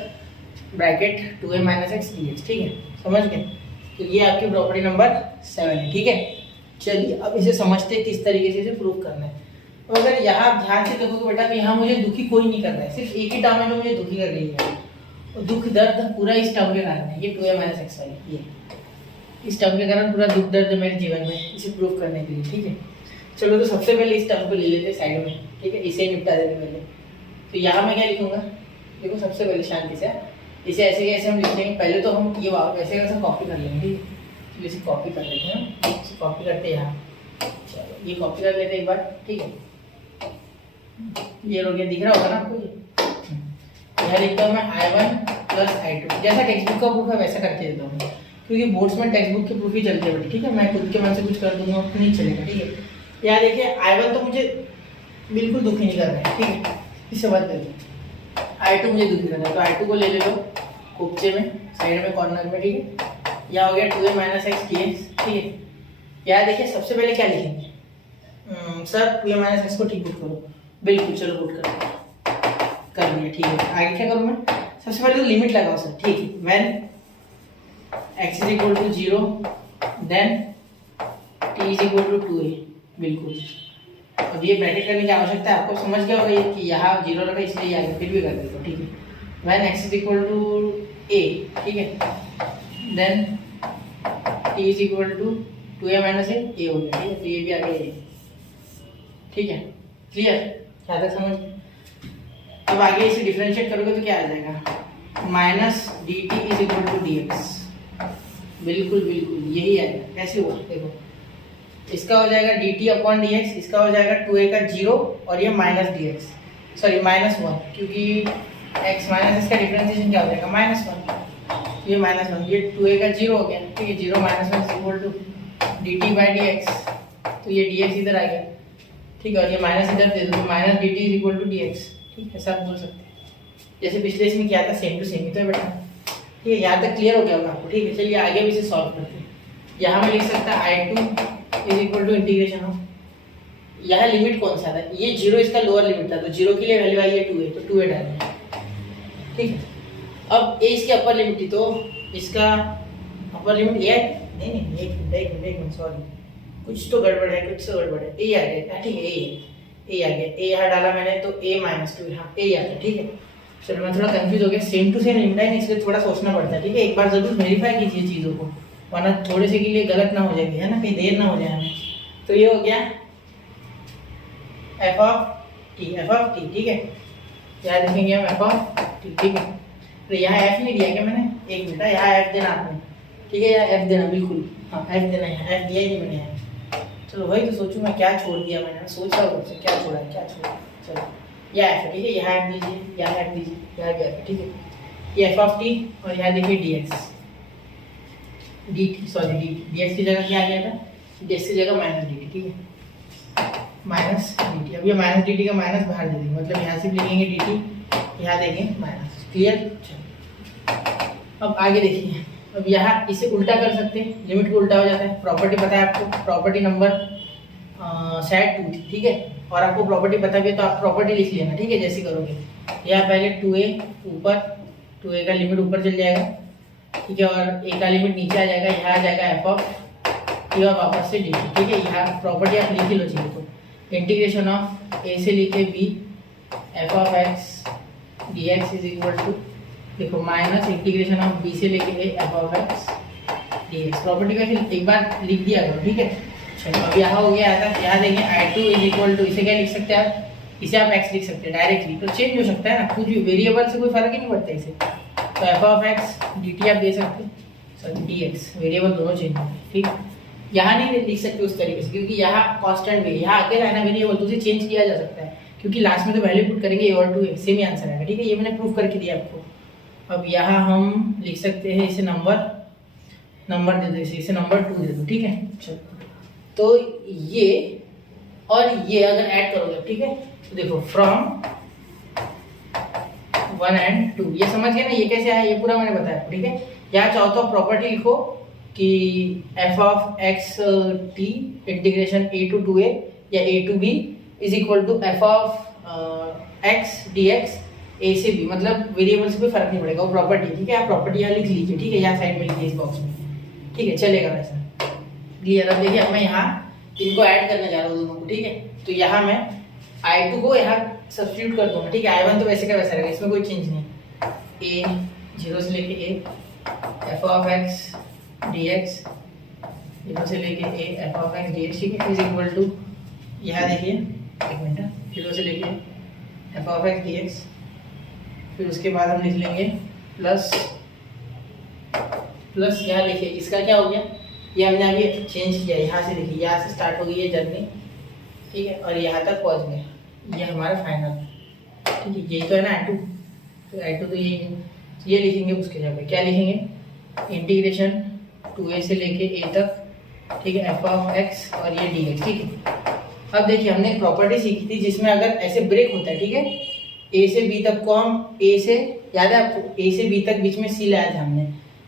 ब्रैकेट 2a - x dx, ठीक है, समझ गए। तो ये आपकी प्रॉपर्टी नंबर 7 है, ठीक है। चलिए अब इसे समझते हैं किस तरीके से इसे प्रूव करना है। तो अगर यहाँ आप ध्यान से देखोगे बेटा, तो यहाँ मुझे दुखी कोई नहीं कर रहा है, सिर्फ एक ही टर्म है जो मुझे दुखी कर रही है, और दुख दर्द पूरा इस टर्म के कारण है, ये 2a - x वाली, ये इस टर्म के कारण पूरा दुख दर्द है मेरे जीवन में, इसे प्रूव करने के लिए, ठीक है। चलो तो सबसे पहले इस टर्म को ले लेते हैं साइड में, ठीक है, इसे निपटा देते पहले। तो यहाँ मैं क्या लिखूंगा, देखो सबसे पहले शांति से इसे ऐसे कैसे हम लिख लेंगे, पहले तो हम ये वैसे वैसे कॉपी कर लेंगे, ठीक है। तो इसे कॉपी कर लेते हैं, इसे कॉपी करते हैं यहाँ, चलो ये कॉपी कर लेते हैं एक बार, ठीक है। ये हो गया, दिख रहा होगा ना आपको, ये यहाँ लिखता हूँ मैं I1 + I2, जैसा टेक्स्ट बुक का प्रूफ है वैसा करके देता हूँ, क्योंकि बोर्ड्स में टेक्स्ट बुक के प्रूफ ही चलते हैं, ठीक है। मैं खुद के मन से कुछ कर दूंगा तो नहीं चलेगा, ठीक है। यहाँ देखिए I1 तो मुझे बिल्कुल दुखी नहीं कर रहा है, ठीक है, इससे बात करिए। I2 मुझे दुखी कर रहा है, तो I2 को ले लो कुपचे में, साइड में कॉर्नर में, ठीक है। यहाँ हो गया 2a - x dx, ठीक है। यहाँ देखिए सबसे पहले क्या लिखेंगे, सर 2a - x को ठीक पुट करो, बिल्कुल, चलो पुट कर दिया, ठीक है। आगे क्या करूँ मैं, सबसे पहले तो लिमिट लगाओ सर, ठीक है। When x is equal to 0 then t is equal to 2a। बिल्कुल, अब ये ब्रैकेट करने की आवश्यकता है, आपको समझ गया होगा कि यहाँ 0 रखा इसलिए ये आगे, फिर भी कर देता हूँ, ठीक है। When x is equal to a, ठीक है, then t is equal to 2a minus a हो गया, ठीक है। तो ये भी आगे a, ठीक है, क्लियर, क्या तक समझ। अब आगे इसे डिफरेंशिएट करोगे तो क्या आ जाएगा, minus D T is equal to D X. बिल्कुल बिल्कुल यही आएगा। कैसे हुआ देखो, इसका हो जाएगा D T upon D x, इसका हो जाएगा 2a का 0 और ये माइनस डी एक्स, सॉरी -1, क्योंकि x माइनस इसका डिफरेंशिएशन क्या हो जाएगा -1, ये -1, ये 2a का 0 हो गया, ठीक है। 0 - 1 is equal to D T by D X, तो ये डी एक्स इधर आ गया, ठीक है, और ये माइनस इधर दे दो, minus D T is equal to D X, ठीक है। सब बोल सकते हैं, जैसे पिछले इसमें किया था, सेम टू सेम ही तो है बेटा, ठीक है। यहाँ तक क्लियर हो गया होगा आपको, ठीक है। चलिए आगे भी इसे सॉल्व करते हैं। यहाँ में लिख सकता है I2 is equal to integration of, यहाँ लिमिट कौन सा था, ये 0 इसका लोअर लिमिट था, तो 0 के लिए वैल्यू आई है 2a, तो 2a डाल दें, ठीक है। अब a इसकी अपर लिमिट थी, तो इसका अपर लिमिट ये है, नहीं एक मिनट सॉरी, कुछ तो गड़बड़ है, कुछ तो गड़बड़ है, a आ गया, ठीक है, a आ गया, a यहाँ डाला मैंने, तो a -2 यहाँ a आ गया, ठीक है। चलो मैं थोड़ा कंफ्यूज हो गया, सेम टू सेम लिमिट है, इसलिए थोड़ा सोचना पड़ता है, ठीक है। एक बार जरूर वेरीफाई कीजिए चीज़ों को, वरना थोड़े से के लिए गलत ना हो जाएगी, है ना, कहीं देर ना हो जाए हमें। तो ये हो गया f ऑफ t, ठीक है। यहाँ लिखेंगे हम f ऑफ t, ठीक है। तो यहाँ f नहीं दिया क्या मैंने, एक मिनट, यहाँ f देना आपने, ठीक है, यहाँ f देना, बिल्कुल हाँ f देना है, f दिया ही नहीं मैंने यहाँ। चलो वही तो सोचूं मैं, क्या छोड़ दिया मैंने, सोच रहा हूँ क्या छोड़ा है, क्या छोड़ा। चलो यह f है, ठीक है, यहाँ f दीजिए, यहाँ f दीजिए, यहाँ भी f, ठीक है। ये f ऑफ t और यहाँ देखिए dx, dx की जगह क्या आ गया था, dx की जगह माइनस dt, ठीक है, माइनस dt। अब ये माइनस dt का माइनस बाहर दे देंगे, मतलब यहाँ सिर्फ लिखेंगे dt, यहाँ देंगे माइनस, क्लियर। अब आगे देखिए, अब यहाँ इसे उल्टा कर सकते हैं, लिमिट को उल्टा हो जाता है। प्रॉपर्टी पता है आपको, प्रॉपर्टी नंबर सेट 2 थी, ठीक है, और आपको प्रॉपर्टी पता भी है तो आप प्रॉपर्टी लिख लेना, ठीक है। जैसे करोगे, यहाँ पहले 2a ऊपर, 2a का लिमिट ऊपर चल जाएगा, ठीक है, और a का लिमिट नीचे आ जाएगा, यहाँ आ जाएगा f ऑफ t और वापस से dt, ठीक है। यहाँ प्रॉपर्टी आप लिख ही लो चाहिए तो, इंटीग्रेशन ऑफ a से लिखे b f of x dx is equal to, देखो, माइनस इंटीग्रेशन ऑफ b से लेके a f of x dx। Property का एक बार लिख दिया करो, ठीक है। चलो अब यहाँ हो गया था, यहाँ देंगे I2 इज इक्वल टू, इसे क्या लिख सकते हैं आप, इसे आप x लिख सकते हैं डायरेक्टली, तो चेंज हो सकता है ना, कुछ भी वेरिएबल से कोई फर्क ही नहीं पड़ता इसे। तो f ऑफ x dt आप दे सकते हैं, सॉरी dx, वेरिएबल दोनों चेंज होते हैं, ठीक। यहाँ नहीं लिख सकते उस तरीके से, क्योंकि यहाँ कांस्टेंट है, यहाँ अकेला है ना वेरिएबल, तो उसे चेंज किया जा सकता है, क्योंकि लास्ट में तो वैल्यू पुट करेंगे a और 2a, सेम ही आंसर आएगा, ठीक है। ये मैंने प्रूफ करके दिया आपको। अब यहाँ हम लिख सकते हैं इसे नंबर दे दो, इसे नंबर 2 दे दो, ठीक है। चलो, तो ये और ये अगर ऐड करोगे, ठीक है, तो देखो फ्रॉम 1 and 2, ये समझ गए ना, ये कैसे आया, ये पूरा मैंने बताया, ठीक है। यहाँ चाहो तो प्रॉपर्टी लिखो कि f of x t integration a to 2a या a to b is equal to f of x dx a से b, मतलब वेरिएबल से कोई फर्क नहीं पड़ेगा, वो प्रॉपर्टी, ठीक है। आप प्रॉपर्टी यहाँ लिख लीजिए, ठीक है, यहाँ साइड में लिखिए इस बॉक्स में, ठीक है, चलेगा वैसा, क्लियर। अब देखिए, अब मैं यहाँ इनको ऐड करने जा रहा हूँ दोनों को, ठीक है। तो यहाँ मैं I2 को यहाँ सब्स्टिट्यूट कर दूंगा, ठीक है। I1 तो वैसे का वैसा रहेगा, इसमें कोई चेंज नहीं, a 0 से लेके a f of x dx, 0 से लेके a f of x dx, ठीक है, इज इक्वल टू, यहाँ देखिए एक मिनट, 0 से लेके f ऑफ x dx, फिर उसके बाद हम लिख लेंगे प्लस यहाँ लिखिए, इसका क्या हो गया, ये हमने अभी चेंज किया, यहाँ से देखिए, यहाँ से स्टार्ट हो गई है जर्नी, ठीक है, और यहाँ तक पहुँच गए, ये हमारा फाइनल, ठीक है। यही तो है ना I2, तो I2 तो ये लिखेंगे, उसके जगह क्या लिखेंगे, इंटीग्रेशन 2a से लेके a तक, ठीक है, f ऑफ x और ये dx, ठीक है। अब देखिए, हमने प्रॉपर्टी सीखी थी जिसमें अगर ऐसे ब्रेक होता है, ठीक है, a से b तक को हम a से, याद है आपको, a से b तक बीच में c लाया था हमने,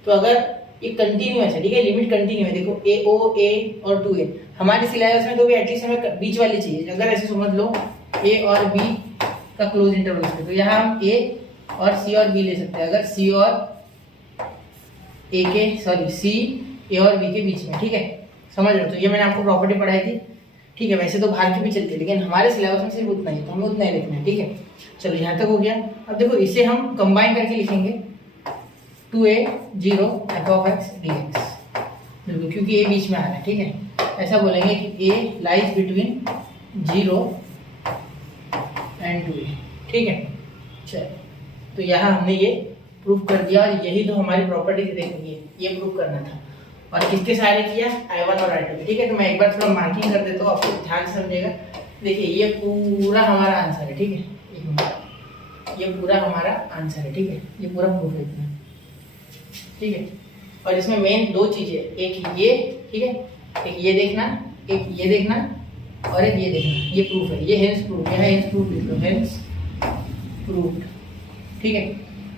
तो अगर ये कंटिन्यूअस है, ठीक है, लिमिट कंटिन्यू है, देखो a o a और 2a हमारे सिलेबस में, तो भी एटलीस्ट हमें बीच वाली चाहिए। अगर ऐसे समझ लो a और b का क्लोज इंटरवल, तो यहाँ हम a और c और b ले सकते हैं। अगर c और सी ए और बी के बीच में, ठीक है, समझ रहे हो। तो ये मैंने आपको प्रॉपर्टी पढ़ाई थी, ठीक है। वैसे तो बाहर की भी चलती है, लेकिन हमारे सिलेबस में सिर्फ उतना ही, तो हमें उतना ही लिखना है, ठीक है। चलो यहाँ तक हो गया। अब देखो इसे हम कंबाइन करके लिखेंगे 2a0 f(x) dx, बिल्कुल, क्योंकि a बीच में आ रहा है, ठीक है। ऐसा बोलेंगे कि a lies between 0 and 2a, ठीक है। चलो तो यहाँ हमने ये प्रूफ कर दिया, और यही तो हमारी प्रॉपर्टी थी, देखो ये प्रूफ करना था। और किसके सारे किया, I1 और I2, ठीक है। तो मैं एक बार थोड़ा मार्किंग कर देता हूँ, आपको ध्यान से समझेगा। देखिए ये पूरा हमारा आंसर है, ठीक है, ये पूरा हमारा आंसर है, ठीक है, ये पूरा प्रूफ है इतना, ठीक है। और इसमें मेन दो चीजें, एक ये, ठीक है, एक ये देखना, एक ये देखना, और एक ये देखना, ये प्रूफ है, ये हेंस प्रूफ, यह हेंस प्रूफ लिख लो, हेंस प्रूफ, ठीक है।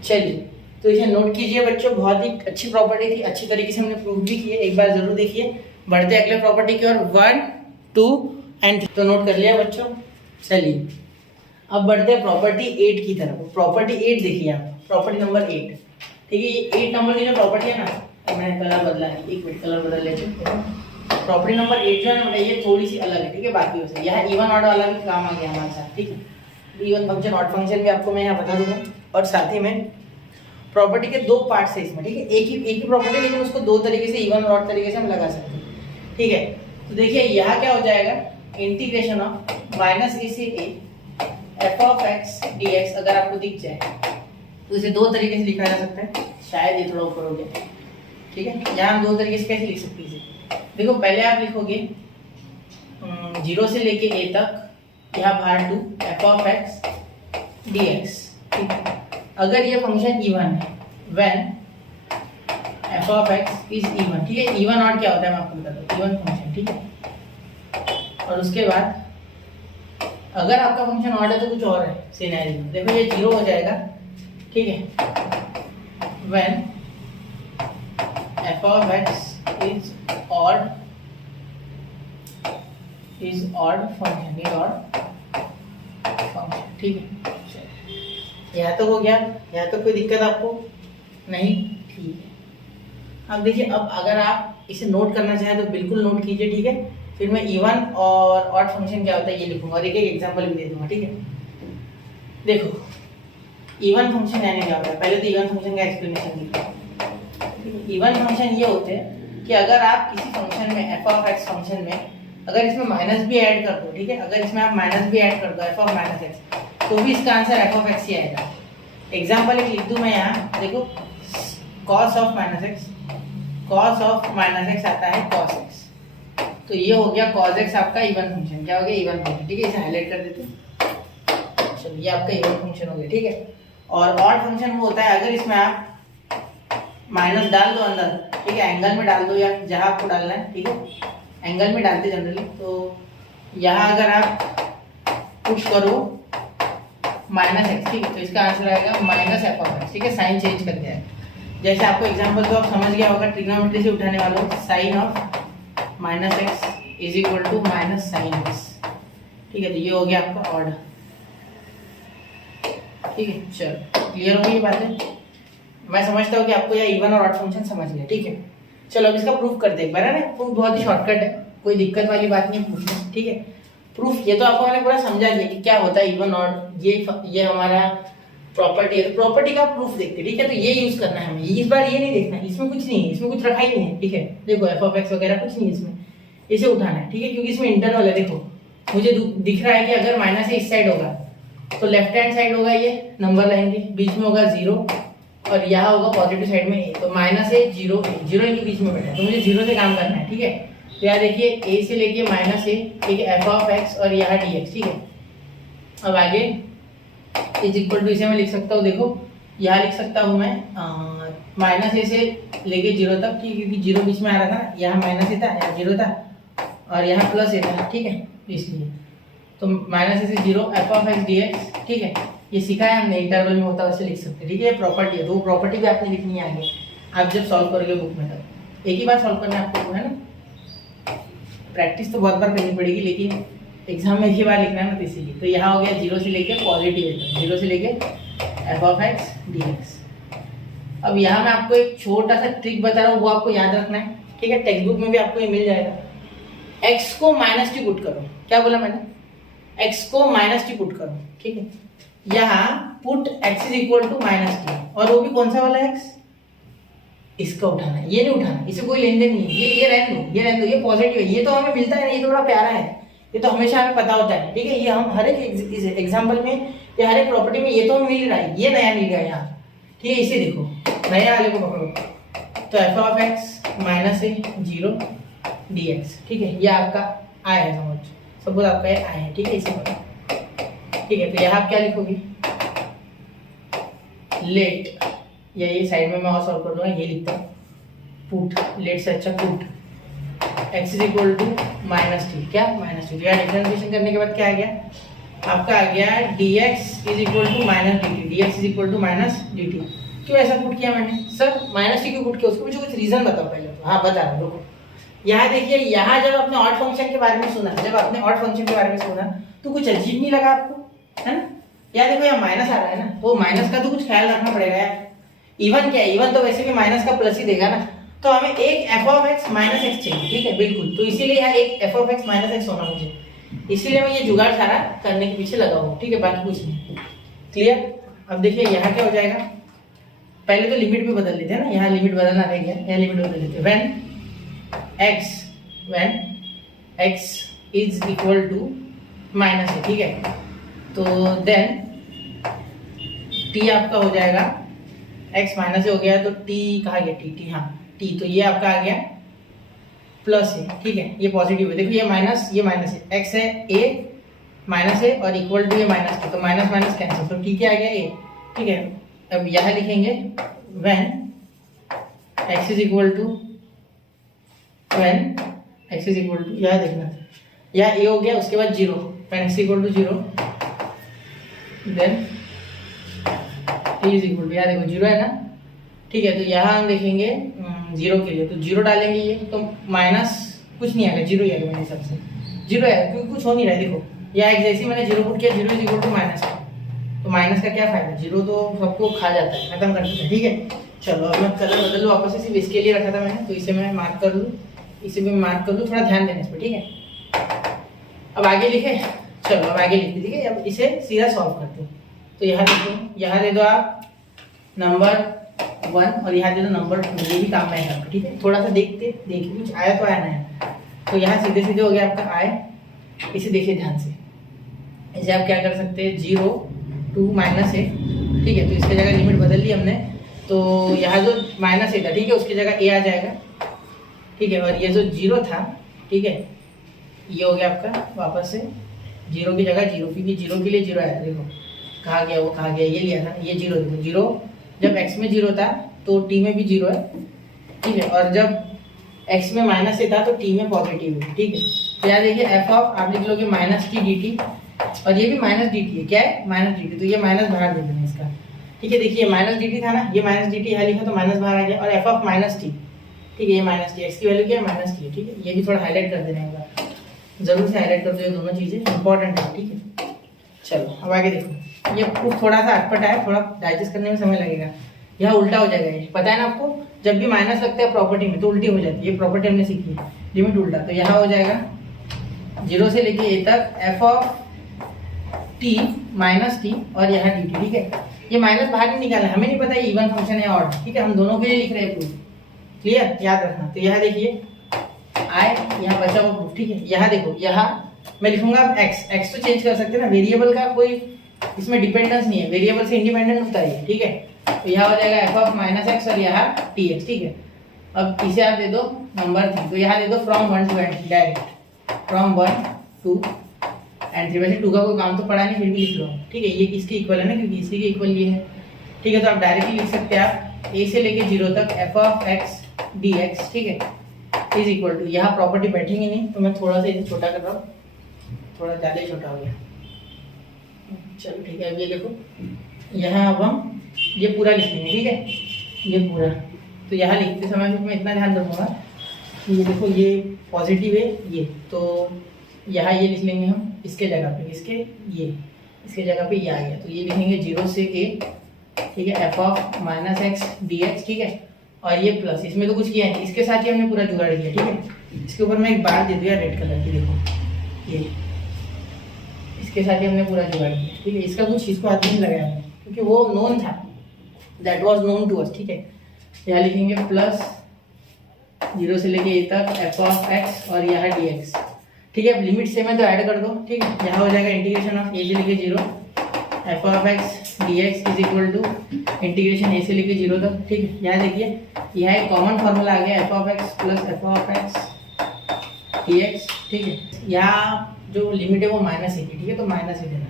चलिए तो इसे नोट कीजिए बच्चों, बहुत ही अच्छी प्रॉपर्टी थी, अच्छी तरीके से हमने प्रूफ भी किए, एक बार जरूर देखिए। बढ़ते अगले प्रॉपर्टी की ओर, 1, 2 एंड 3, तो नोट कर लिया बच्चों। चलिए अब बढ़ते हैं प्रॉपर्टी 8 की तरफ। प्रॉपर्टी 8 देखिए आप, प्रॉपर्टी नंबर 8, ठीक है। ये 8 नंबर की जो प्रॉपर्टी है ना, मैंने कलर बदला है, एक मिनट कलर बदल लेते हैं। प्रॉपर्टी नंबर 8 जो है ना, ये थोड़ी सी अलग है, ठीक है, बाकी से। यह इवन ऑड वाला भी काम आ गया हमारे साथ, ठीक है। इवन फंक्शन ऑड फंक्शन भी आपको मैं यहाँ बता दूंगा, और साथ ही में प्रॉपर्टी के दो पार्ट्स है इसमें, ठीक है। एक ही प्रॉपर्टी, लेकिन उसको दो तरीके से, इवन और ऑड तरीके से हम लगा सकते हैं, ठीक है। तो देखिए यहाँ क्या हो जाएगा, इंटीग्रेशन ऑफ -a से a f(x) dx अगर आपको दिख जाए तो इसे दो तरीके से लिखा जा सकता है। शायद ये थोड़ा ऊपर हो गया, ठीक है। यहाँ हम दो तरीके से कैसे लिख सकते हैं इसे, देखो पहले आप लिखोगे 0 से लेके a तक, यहाँ भार 2 f(x) dx, ठीक है। अगर ये फंक्शन इवन है, व्हेन f(x) इज इवन, ठीक है। इवन ऑड क्या होता है मैं आपको बताता हूँ, इवन फंक्शन, ठीक है। और उसके बाद अगर आपका फंक्शन ऑड है तो कुछ और है सिनेरियो, देखो ये 0 हो जाएगा, ठीक है। When f(x) is odd function, is odd function, ठीक है। यहाँ तक हो गया, यहाँ तक कोई दिक्कत आपको नहीं, ठीक है। अब देखिए, अब अगर आप इसे नोट करना चाहें तो बिल्कुल नोट कीजिए, ठीक है। फिर मैं इवन और ऑड फंक्शन क्या होता है ये लिखूंगा, और एक एग्जांपल भी दे दूंगा, ठीक है। देखो इवन फंक्शन यानी क्या होता है, पहले तो इवन फंक्शन का एक्सप्लेनेशन लिखो। इवन फंक्शन ये होते हैं कि अगर आप किसी फंक्शन में f(x) फंक्शन में अगर इसमें माइनस भी ऐड कर दो, ठीक है, अगर इसमें आप माइनस भी ऐड कर दो f(-x), तो भी इसका आंसर f(x) ही आएगा। एग्जाम्पल एक लिख दूं मैं यहाँ, देखो cos ऑफ -x आता है cos x, तो ये हो गया cos x आपका इवन फंक्शन, क्या हो गया, इवन फंक्शन, ठीक है। इसे हाईलाइट कर देते हैं, चलो ये आपका इवन फंक्शन हो गया, ठीक है। और ऑड फंक्शन वो होता है अगर इसमें आप माइनस डाल दो अंदर, ठीक है, एंगल में डाल दो या जहाँ आपको डालना है, ठीक है, एंगल में डालते जनरली। तो यहाँ अगर आप पुश करो -x, ठीक है, तो इसका आंसर आएगा -f(x), ठीक है, साइन चेंज करके है। जैसे आपको एग्जांपल तो आप समझ गया होगा, ट्रिग्नोमेट्री से उठाने वालों, sine of -x is equal to -sin x, ठीक है। तो ये हो गया आपका ऑर्डर, ठीक है। चलो क्लियर हो गई ये बातें, मैं समझता हूँ कि आपको यह इवन और ऑड फंक्शन समझ गया, ठीक है। चलो अब इसका प्रूफ करते हैं, बराबर है। प्रूफ बहुत ही शॉर्टकट है, कोई दिक्कत वाली बात नहीं है प्रूफ में, ठीक है। प्रूफ ये तो आपको मैंने पूरा समझा दिया कि क्या होता है इवन ऑड, ये हमारा प्रॉपर्टी है। तो प्रॉपर्टी का प्रूफ देखते हैं, ठीक है। तो ये यूज करना है हमें, इस बार ये नहीं देखना है, इसमें कुछ नहीं है, इसमें कुछ रखा ही नहीं है, ठीक है। देखो f(x) वगैरह कुछ नहीं है इसमें, इसे उठाना है, ठीक है, क्योंकि इसमें इंटरवल है। देखो मुझे दिख रहा है कि अगर माइनस इस साइड होगा तो लेफ्ट हैंड साइड होगा ये नंबर लाइन के बीच में होगा 0, और यहाँ होगा पॉजिटिव साइड में a, तो -a 0 इनके बीच में बैठा है, तो मुझे 0 से काम करना है, ठीक है। तो यहाँ देखिए a से लेके -a, ठीक है, f(x) और यहाँ dx, ठीक है। अब आगे इज इक्वल टू, इसे मैं लिख सकता हूँ, देखो यहाँ लिख सकता हूँ मैं -a से लेके 0 तक, ठीक है, क्योंकि 0 बीच में आ रहा था, यहाँ -a था, यहाँ 0 था, और यहाँ +a था, ठीक है, इसलिए तो -a से 0 f(x) dx, ठीक है। ये सीखा है हमने, इंटरवल में होता है वैसे लिख सकते हैं, ठीक है। ये प्रॉपर्टी है, तो वो प्रॉपर्टी भी आपने लिखनी है आगे, आप जब सॉल्व करोगे बुक में, तब एक ही बार सॉल्व करना है आपको, है ना। प्रैक्टिस तो बहुत बार करनी पड़ेगी, लेकिन एग्जाम में एक ही बार लिखना है ना, तो इसीलिए। तो यहाँ हो गया 0 से लेके पॉजिटिव, 0 से लेके f(x) dx, अब यहाँ मैं आपको एक छोटा सा ट्रिक बता रहा हूँ, वो आपको याद रखना है, ठीक है। टेक्स्ट बुक में भी आपको ये मिल जाएगा। x को -t पुट करो। क्या बोला मैंने? x को -t पुट करो, ठीक है। यहाँ put x is equal to -t, और वो भी कौन सा वाला x? इसका उठाना है, ये नहीं उठाना, इसे कोई लेन देन नहीं है। ये रहने दो, ये रहने दो, ये पॉजिटिव है, ये तो हमें मिलता है, ये तो बड़ा प्यारा है, ये तो हमेशा हमें पता होता है, ठीक है। ये हम हर एक एग्जाम्पल में या हर एक प्रॉपर्टी में ये तो हमें मिल रहा है, ये नया मिल गया यहाँ, ठीक है। इसे देखो, नया वाले को पकड़ो, तो f of x minus A 0 dx, ठीक है। ये आपका आय है, सपोज आपका ये आय है, ठीक है। इसे पकड़ो, ठीक है। तो यहाँ आप क्या लिखोगे? लेट, या ये साइड में मैं और सॉल्व कर दूंगा, ये लिखता हूँ पुट, लेट से अच्छा put x is equal to -t, क्या -t। या डिफरेंशिएशन करने के बाद क्या आ गया आपका? आ गया dx is equal to -dt, dx is equal to -dt। क्यों ऐसा पुट किया मैंने? सर -t क्यों पुट किया? उसको मुझे कुछ रीजन बताओ पहले तो। हाँ बता रहा हूँ, रुको। यहाँ देखिए, यहाँ जब आपने ऑड फंक्शन के बारे में सुना, तो कुछ अजीब नहीं लगा आपको, है ना? यहाँ देखो, यहाँ माइनस आ रहा है ना, तो माइनस का तो कुछ ख्याल रखना पड़ेगा यार। इवन क्या है? इवन तो वैसे भी माइनस का प्लस ही देगा ना, तो हमें एक f of x minus x चाहिए, ठीक है, बिल्कुल। तो इसीलिए यहाँ एक f of x minus x होना मुझे, इसीलिए मैं ये जुगाड़ सारा करने के पीछे लगा हूँ, ठीक है, बाकी कुछ नहीं। क्लियर? अब देखिए यहाँ क्या हो जाएगा, पहले तो लिमिट भी बदल लेते हैं ना, यहाँ लिमिट बदलना रह गया, यहाँ लिमिट बदल लेते हैं। When x is equal to minus है, ठीक है, तो देन t आपका हो जाएगा, x माइनस हो गया तो t कहाँ गया? t, हाँ t, तो ये आपका आ गया प्लस है, ठीक है, ये पॉजिटिव है। देखो ये माइनस है, x है a माइनस है और इक्वल टू ये माइनस के, तो माइनस माइनस कैंसिल, तो t क्या आ गया? a, ठीक है। अब यहाँ लिखेंगे when x is equal to, यहाँ देखना, यहाँ a हो गया, उसके बाद 0, when x equal to 0, then t is equal to, यहाँ देखो 0 है ना, ठीक है। तो यहाँ हम देखेंगे 0 के लिए, तो 0 डालेंगे, ये तो माइनस कुछ नहीं आएगा, 0 ही आएगा मेरे हिसाब से, 0 आएगा क्योंकि कुछ हो नहीं रहा है। देखो यहाँ एक जैसे मैंने 0 पुट किया, 0 इज इक्वल टू माइनस, तो माइनस का क्या फायदा? 0 तो सबको खा जाता है, खत्म कर देता है, ठीक है। चलो अब मैं कलर बदल लूँ वापस से, सिर्फ इसके लिए रखा था मैंने, तो इसे मैं मार्क कर लूँ, इसे भी मार्क कर लूँ, थोड़ा ध्यान देना इस पर, ठीक है। अब आगे लिखे, चलो अब आगे लिखते, ठीक है। अब इसे सीधा सॉल्व करते हैं, तो यहाँ देखो, यहाँ दे दो आप नंबर 1 और यहाँ दे दो नंबर 2, ये भी काम में है, ठीक है। थोड़ा सा देखिए कुछ आया तो आया ना, तो यहाँ सीधे सीधे हो गया आपका आय। इसे देखिए ध्यान से, इसे आप क्या कर सकते हैं, 0 2 माइनस है, ठीक है, तो इसकी जगह लिमिट बदल ली हमने, तो यहाँ जो माइनस है था, ठीक है, उसकी जगह a आ जाएगा, ठीक है। और ये जो 0 था, ठीक है, ये हो गया आपका वापस से 0 की जगह 0, क्योंकि 0 के लिए 0 आया, देखो कहाँ गया, वो कहाँ गया, ये लिया था, ये 0, देखो 0 जब x में 0 था तो t में भी 0 है, ठीक है, और जब x में माइनस से था तो t में पॉजिटिव है, ठीक है। तो यहाँ देखिए f ऑफ, आप लिख लोगे -t dt, और ये भी -dt है, क्या है? -dt, तो ये माइनस बाहर दे देना इसका, ठीक है। देखिए -dt था ना, ये -dt यहाँ लिखा तो माइनस बाहर आ गया, और f ऑफ -t, ठीक है, ये -t, x की वैल्यू क्या है? -t, ठीक है। ये भी थोड़ा हाईलाइट कर देना है, जरूर से हाईलाइट कर दो, ये दोनों चीजें इंपॉर्टेंट है, ठीक है। चलो अब आगे देखो, ये प्रूफ थोड़ा सा अटपटा है, थोड़ा डाइजेस्ट करने में समय लगेगा। यहाँ उल्टा हो जाएगा, ये पता है ना आपको, जब भी माइनस लगता है प्रॉपर्टी में तो उल्टी हो जाती है, ये प्रॉपर्टी हमने सीखी है, लिमिट उल्टा। तो यहाँ हो जाएगा 0 से लेके a तक f ऑफ t -t और यहाँ dt, ठीक है। ये माइनस बाहर नहीं निकालना, हमें नहीं पता ये इवन फंक्शन है ऑड, ठीक है, हम दोनों के लिए लिख रहे हैं प्रूफ, क्लियर, याद रखना। तो यहाँ देखिए आय, यहाँ बचा हुआ प्रूफ, ठीक है। यहाँ देखो, यहाँ मैं लिखूंगा x तो चेंज कर सकते हैं ना, वेरिएबल का कोई इसमें डिपेंडेंस नहीं है, वेरिएबल से इंडिपेंडेंट होता है, ठीक है। तो यहाँ हो जाएगा f ऑफ -x और यहाँ tx, ठीक है। अब इसे आप दे दो नंबर 3, तो यहाँ दे दो from 1 to n, direct from 1 to n3, वैसे 2 का कोई काम तो पड़ा नहीं, फिर भी लिख लो, ठीक है। ये किसके इक्वल है ना, क्योंकि इसी के इक्वल ये है, ठीक है। तो आप डायरेक्टली लिख सकते हैं, आप a से लेके 0 तक f ऑफ x dx, ठीक है, इज इक्वल टू, यहाँ प्रॉपर्टी बैठेंगे नहीं तो मैं थोड़ा सा इसे छोटा कर रहा हूँ, थोड़ा ज़्यादा ही छोटा हो गया, चलो ठीक है। अब ये देखो, यहाँ अब हम ये पूरा लिख लेंगे, ठीक है, ये पूरा। तो यहाँ लिखते समय मैं इतना ध्यान रखूँगा, ये देखो ये पॉजिटिव है ये, तो यहाँ ये लिख लेंगे हम इसके जगह पे, इसके जगह पे ये आ गया, तो ये लिखेंगे 0 से a ठीक है, F of minus x d X, ठीक है, और ये प्लस, इसमें तो कुछ किया नहीं, इसके साथ ही हमने पूरा जुगाड़ किया, ठीक है। इसके ऊपर मैं एक बार दे दूँ रेड कलर की, देखो ये इसके साथ ही हमने पूरा जुगाड़ किया, ठीक है। इसका कुछ इसको हाथ नहीं लगाया हमने, क्योंकि वो नोन था, that was known to us, ठीक है। यहाँ लिखेंगे प्लस 0 से लेके ए तक एफ ऑफ एक्स और यहाँ डी एक्स, ठीक है। अब लिमिट सेम है तो ऐड कर दो, ठीक है। यहाँ हो जाएगा इंटीग्रेशन ऑफ ए से लेके 0 f of x d x is equal to integration a से लेके 0 तक, ठीक है। यहाँ देखिए यहाँ एक कॉमन फार्मूला आ गया, F of x plus F of x d X, ठीक है। यहाँ जो लिमिट है वो माइनस ए की, ठीक है, तो माइनस ए देना,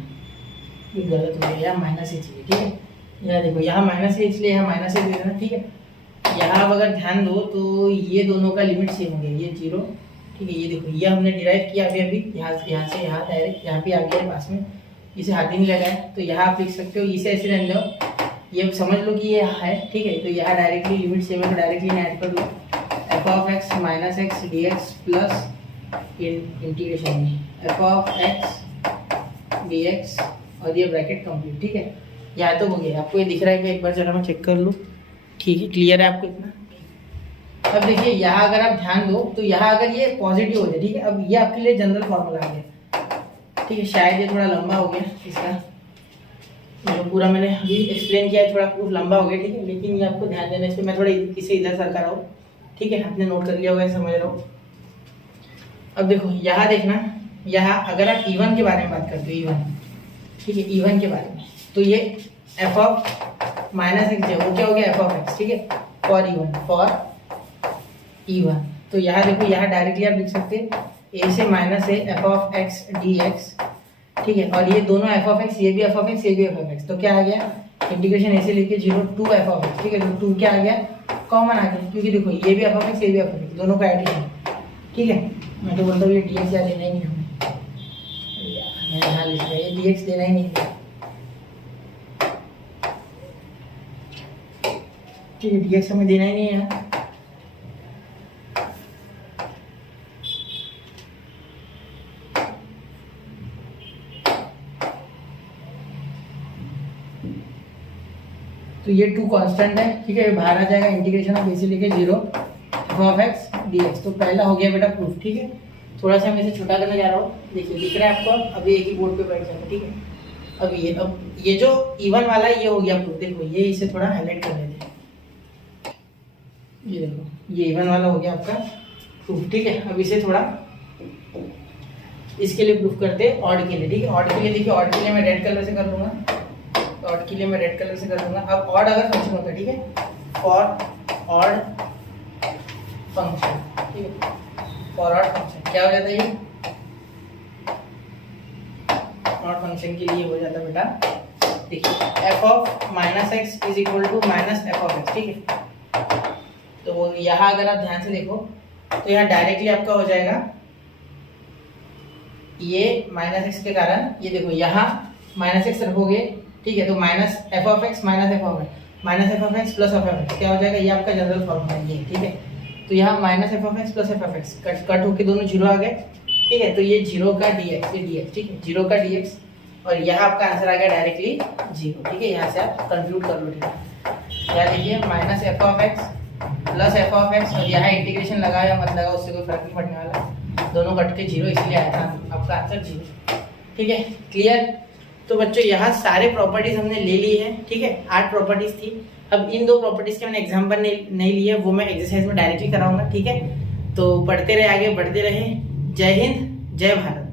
ये गलत हो गया, यहाँ माइनस ए चाहिए, ठीक है। यहाँ देखो यहाँ माइनस ए, इसलिए यहाँ माइनस ए दे देना, ठीक है। यहाँ अब अगर ध्यान दो तो ये दोनों का लिमिट सेम हो गया, ये 0, ठीक है। ये देखो ये हमने डिराइव किया अभी यहाँ से यहाँ डायरेक्ट यहाँ पे आ गया पास में, इसे हाथ ही नहीं लगाया, तो यहाँ आप लिख सकते हो, इसे ऐसे रहने दो, ये समझ लो कि ये है, ठीक है। तो यहाँ डायरेक्टली लिमिट सेम है तो डायरेक्टली ऐड कर दो, f of x minus x d x plus integration में f of x d x और ये ब्रैकेट कंप्लीट, ठीक है। यहाँ तो हो गया, आपको ये दिख रहा है कि एक बार जरा मैं चेक कर लूँ, ठीक है, क्लियर है आपको इतना। अब देखिए यहाँ अगर आप ध्यान दो तो यहाँ अगर ये पॉजिटिव हो जाए, ठीक है। अब ये आपके लिए जनरल फॉर्मूला आ गया, ठीक है। शायद ये थोड़ा लंबा हो गया इसका, जो पूरा मैंने अभी एक्सप्लेन किया है थोड़ा प्रूफ लंबा हो गया, ठीक है। लेकिन ये आपको ध्यान देना, इसमें मैं थोड़ा इसे इधर सरका रहा हूँ, ठीक है। आपने नोट कर लिया होगा, समझ रहा हूँ। अब देखो यहाँ देखना, यहाँ अगर आप इवन के बारे में बात करते हो, इवन, ठीक है, इवन के बारे में, तो ये एफ ऑफ माइनस एक्स है, वो क्या हो गया एफ ऑफ एक्स, ठीक है, फॉर इवन। तो यहाँ देखो यहाँ डायरेक्टली आप लिख सकते हैं ए से minus A F of x d X, ठीक है। और ये दोनों एफ ऑफ एक्स, ये भी एफ ऑफ एक्स, ये भी एफ ऑफ एक्स, तो क्या आ गया इंटीग्रेशन ए से लेके 0 टू एफ ऑफ एक्स, ठीक है। तो 2 क्या आ गया, कॉमन आ गया, क्योंकि देखो ये भी एफ ऑफ एक्स, ये भी एफ ऑफ एक्स, दोनों का एडिशन, ठीक है। मैं तो बोलता हूँ ये डी एक्स या देना ही नहीं हमें, मैं यहाँ लिख रहा है डी एक्स देना ही नहीं, ठीक है। डी एक्स हमें देना ही नहीं है यहाँ, तो ये 2 कांस्टेंट है, ठीक है। बाहर आ जाएगा इंटीग्रेशन ऑफ ए से लेके 0 f of x d X, तो पहला हो गया बेटा प्रूफ, ठीक है। थोड़ा सा मैं इसे छोटा करने जा रहा हूँ, देखिए दिख रहा है आपको, अभी एक ही बोर्ड पे बैठ जाएगा, ठीक है। अब ये जो इवन वाला है ये हो गया प्रूफ, देखो ये इसे थोड़ा हाईलाइट कर लेते हैं, ये देखो ये इवन वाला हो गया आपका प्रूफ, ठीक है। अब इसे थोड़ा इसके लिए प्रूफ करते हैं ऑड के लिए, ठीक है। ऑड के लिए देखिए, ऑड के लिए मैं रेड कलर से कर लूँगा, ऑड के लिए मैं रेड कलर से कर दूंगा। अब ऑड अगर फंक्शन होता है, ठीक है, फॉर ऑड फंक्शन, ठीक है, फॉर ऑड फंक्शन क्या हो जाता है, ये ऑड फंक्शन के लिए हो जाता है बेटा, देखिए F of minus x is equal to minus F of X, ठीक है। तो यहाँ अगर आप ध्यान से देखो तो यहाँ डायरेक्टली आपका हो जाएगा ये माइनस एक्स के कारण, ये देखो यहाँ माइनस एक्स रखोगे, ठीक है, तो minus F of x minus F of x minus F of x plus F of x क्या हो जाएगा, ये आपका जनरल फॉर्मूला है ये, ठीक है। तो यहाँ minus F of x plus F of x cut होके दोनों 0 आ गए, ठीक है। तो ये 0 का डी एक्स, ये डी एक्स, ठीक है, 0 का डी एक्स, और यहाँ आपका आंसर आ गया डायरेक्टली 0, ठीक है। यहाँ से आप कंक्लूड कर लो, ठीक है। यहाँ देखिए minus F of x plus F of x, और यहाँ इंटीग्रेशन लगा या मत लगा उससे कोई फर्क नहीं पड़ने वाला, दोनों कट के 0 इसलिए आया था आपका आंसर 0, ठीक है, क्लियर। तो बच्चों यहाँ सारे प्रॉपर्टीज हमने ले ली है, ठीक है, 8 प्रॉपर्टीज थी। अब इन 2 प्रॉपर्टीज के मैंने एग्जाम्पल नहीं लिए, वो मैं एक्सरसाइज में डायरेक्टली कराऊंगा, ठीक है। तो पढ़ते रहे, आगे बढ़ते रहे। जय हिंद, जय भारत।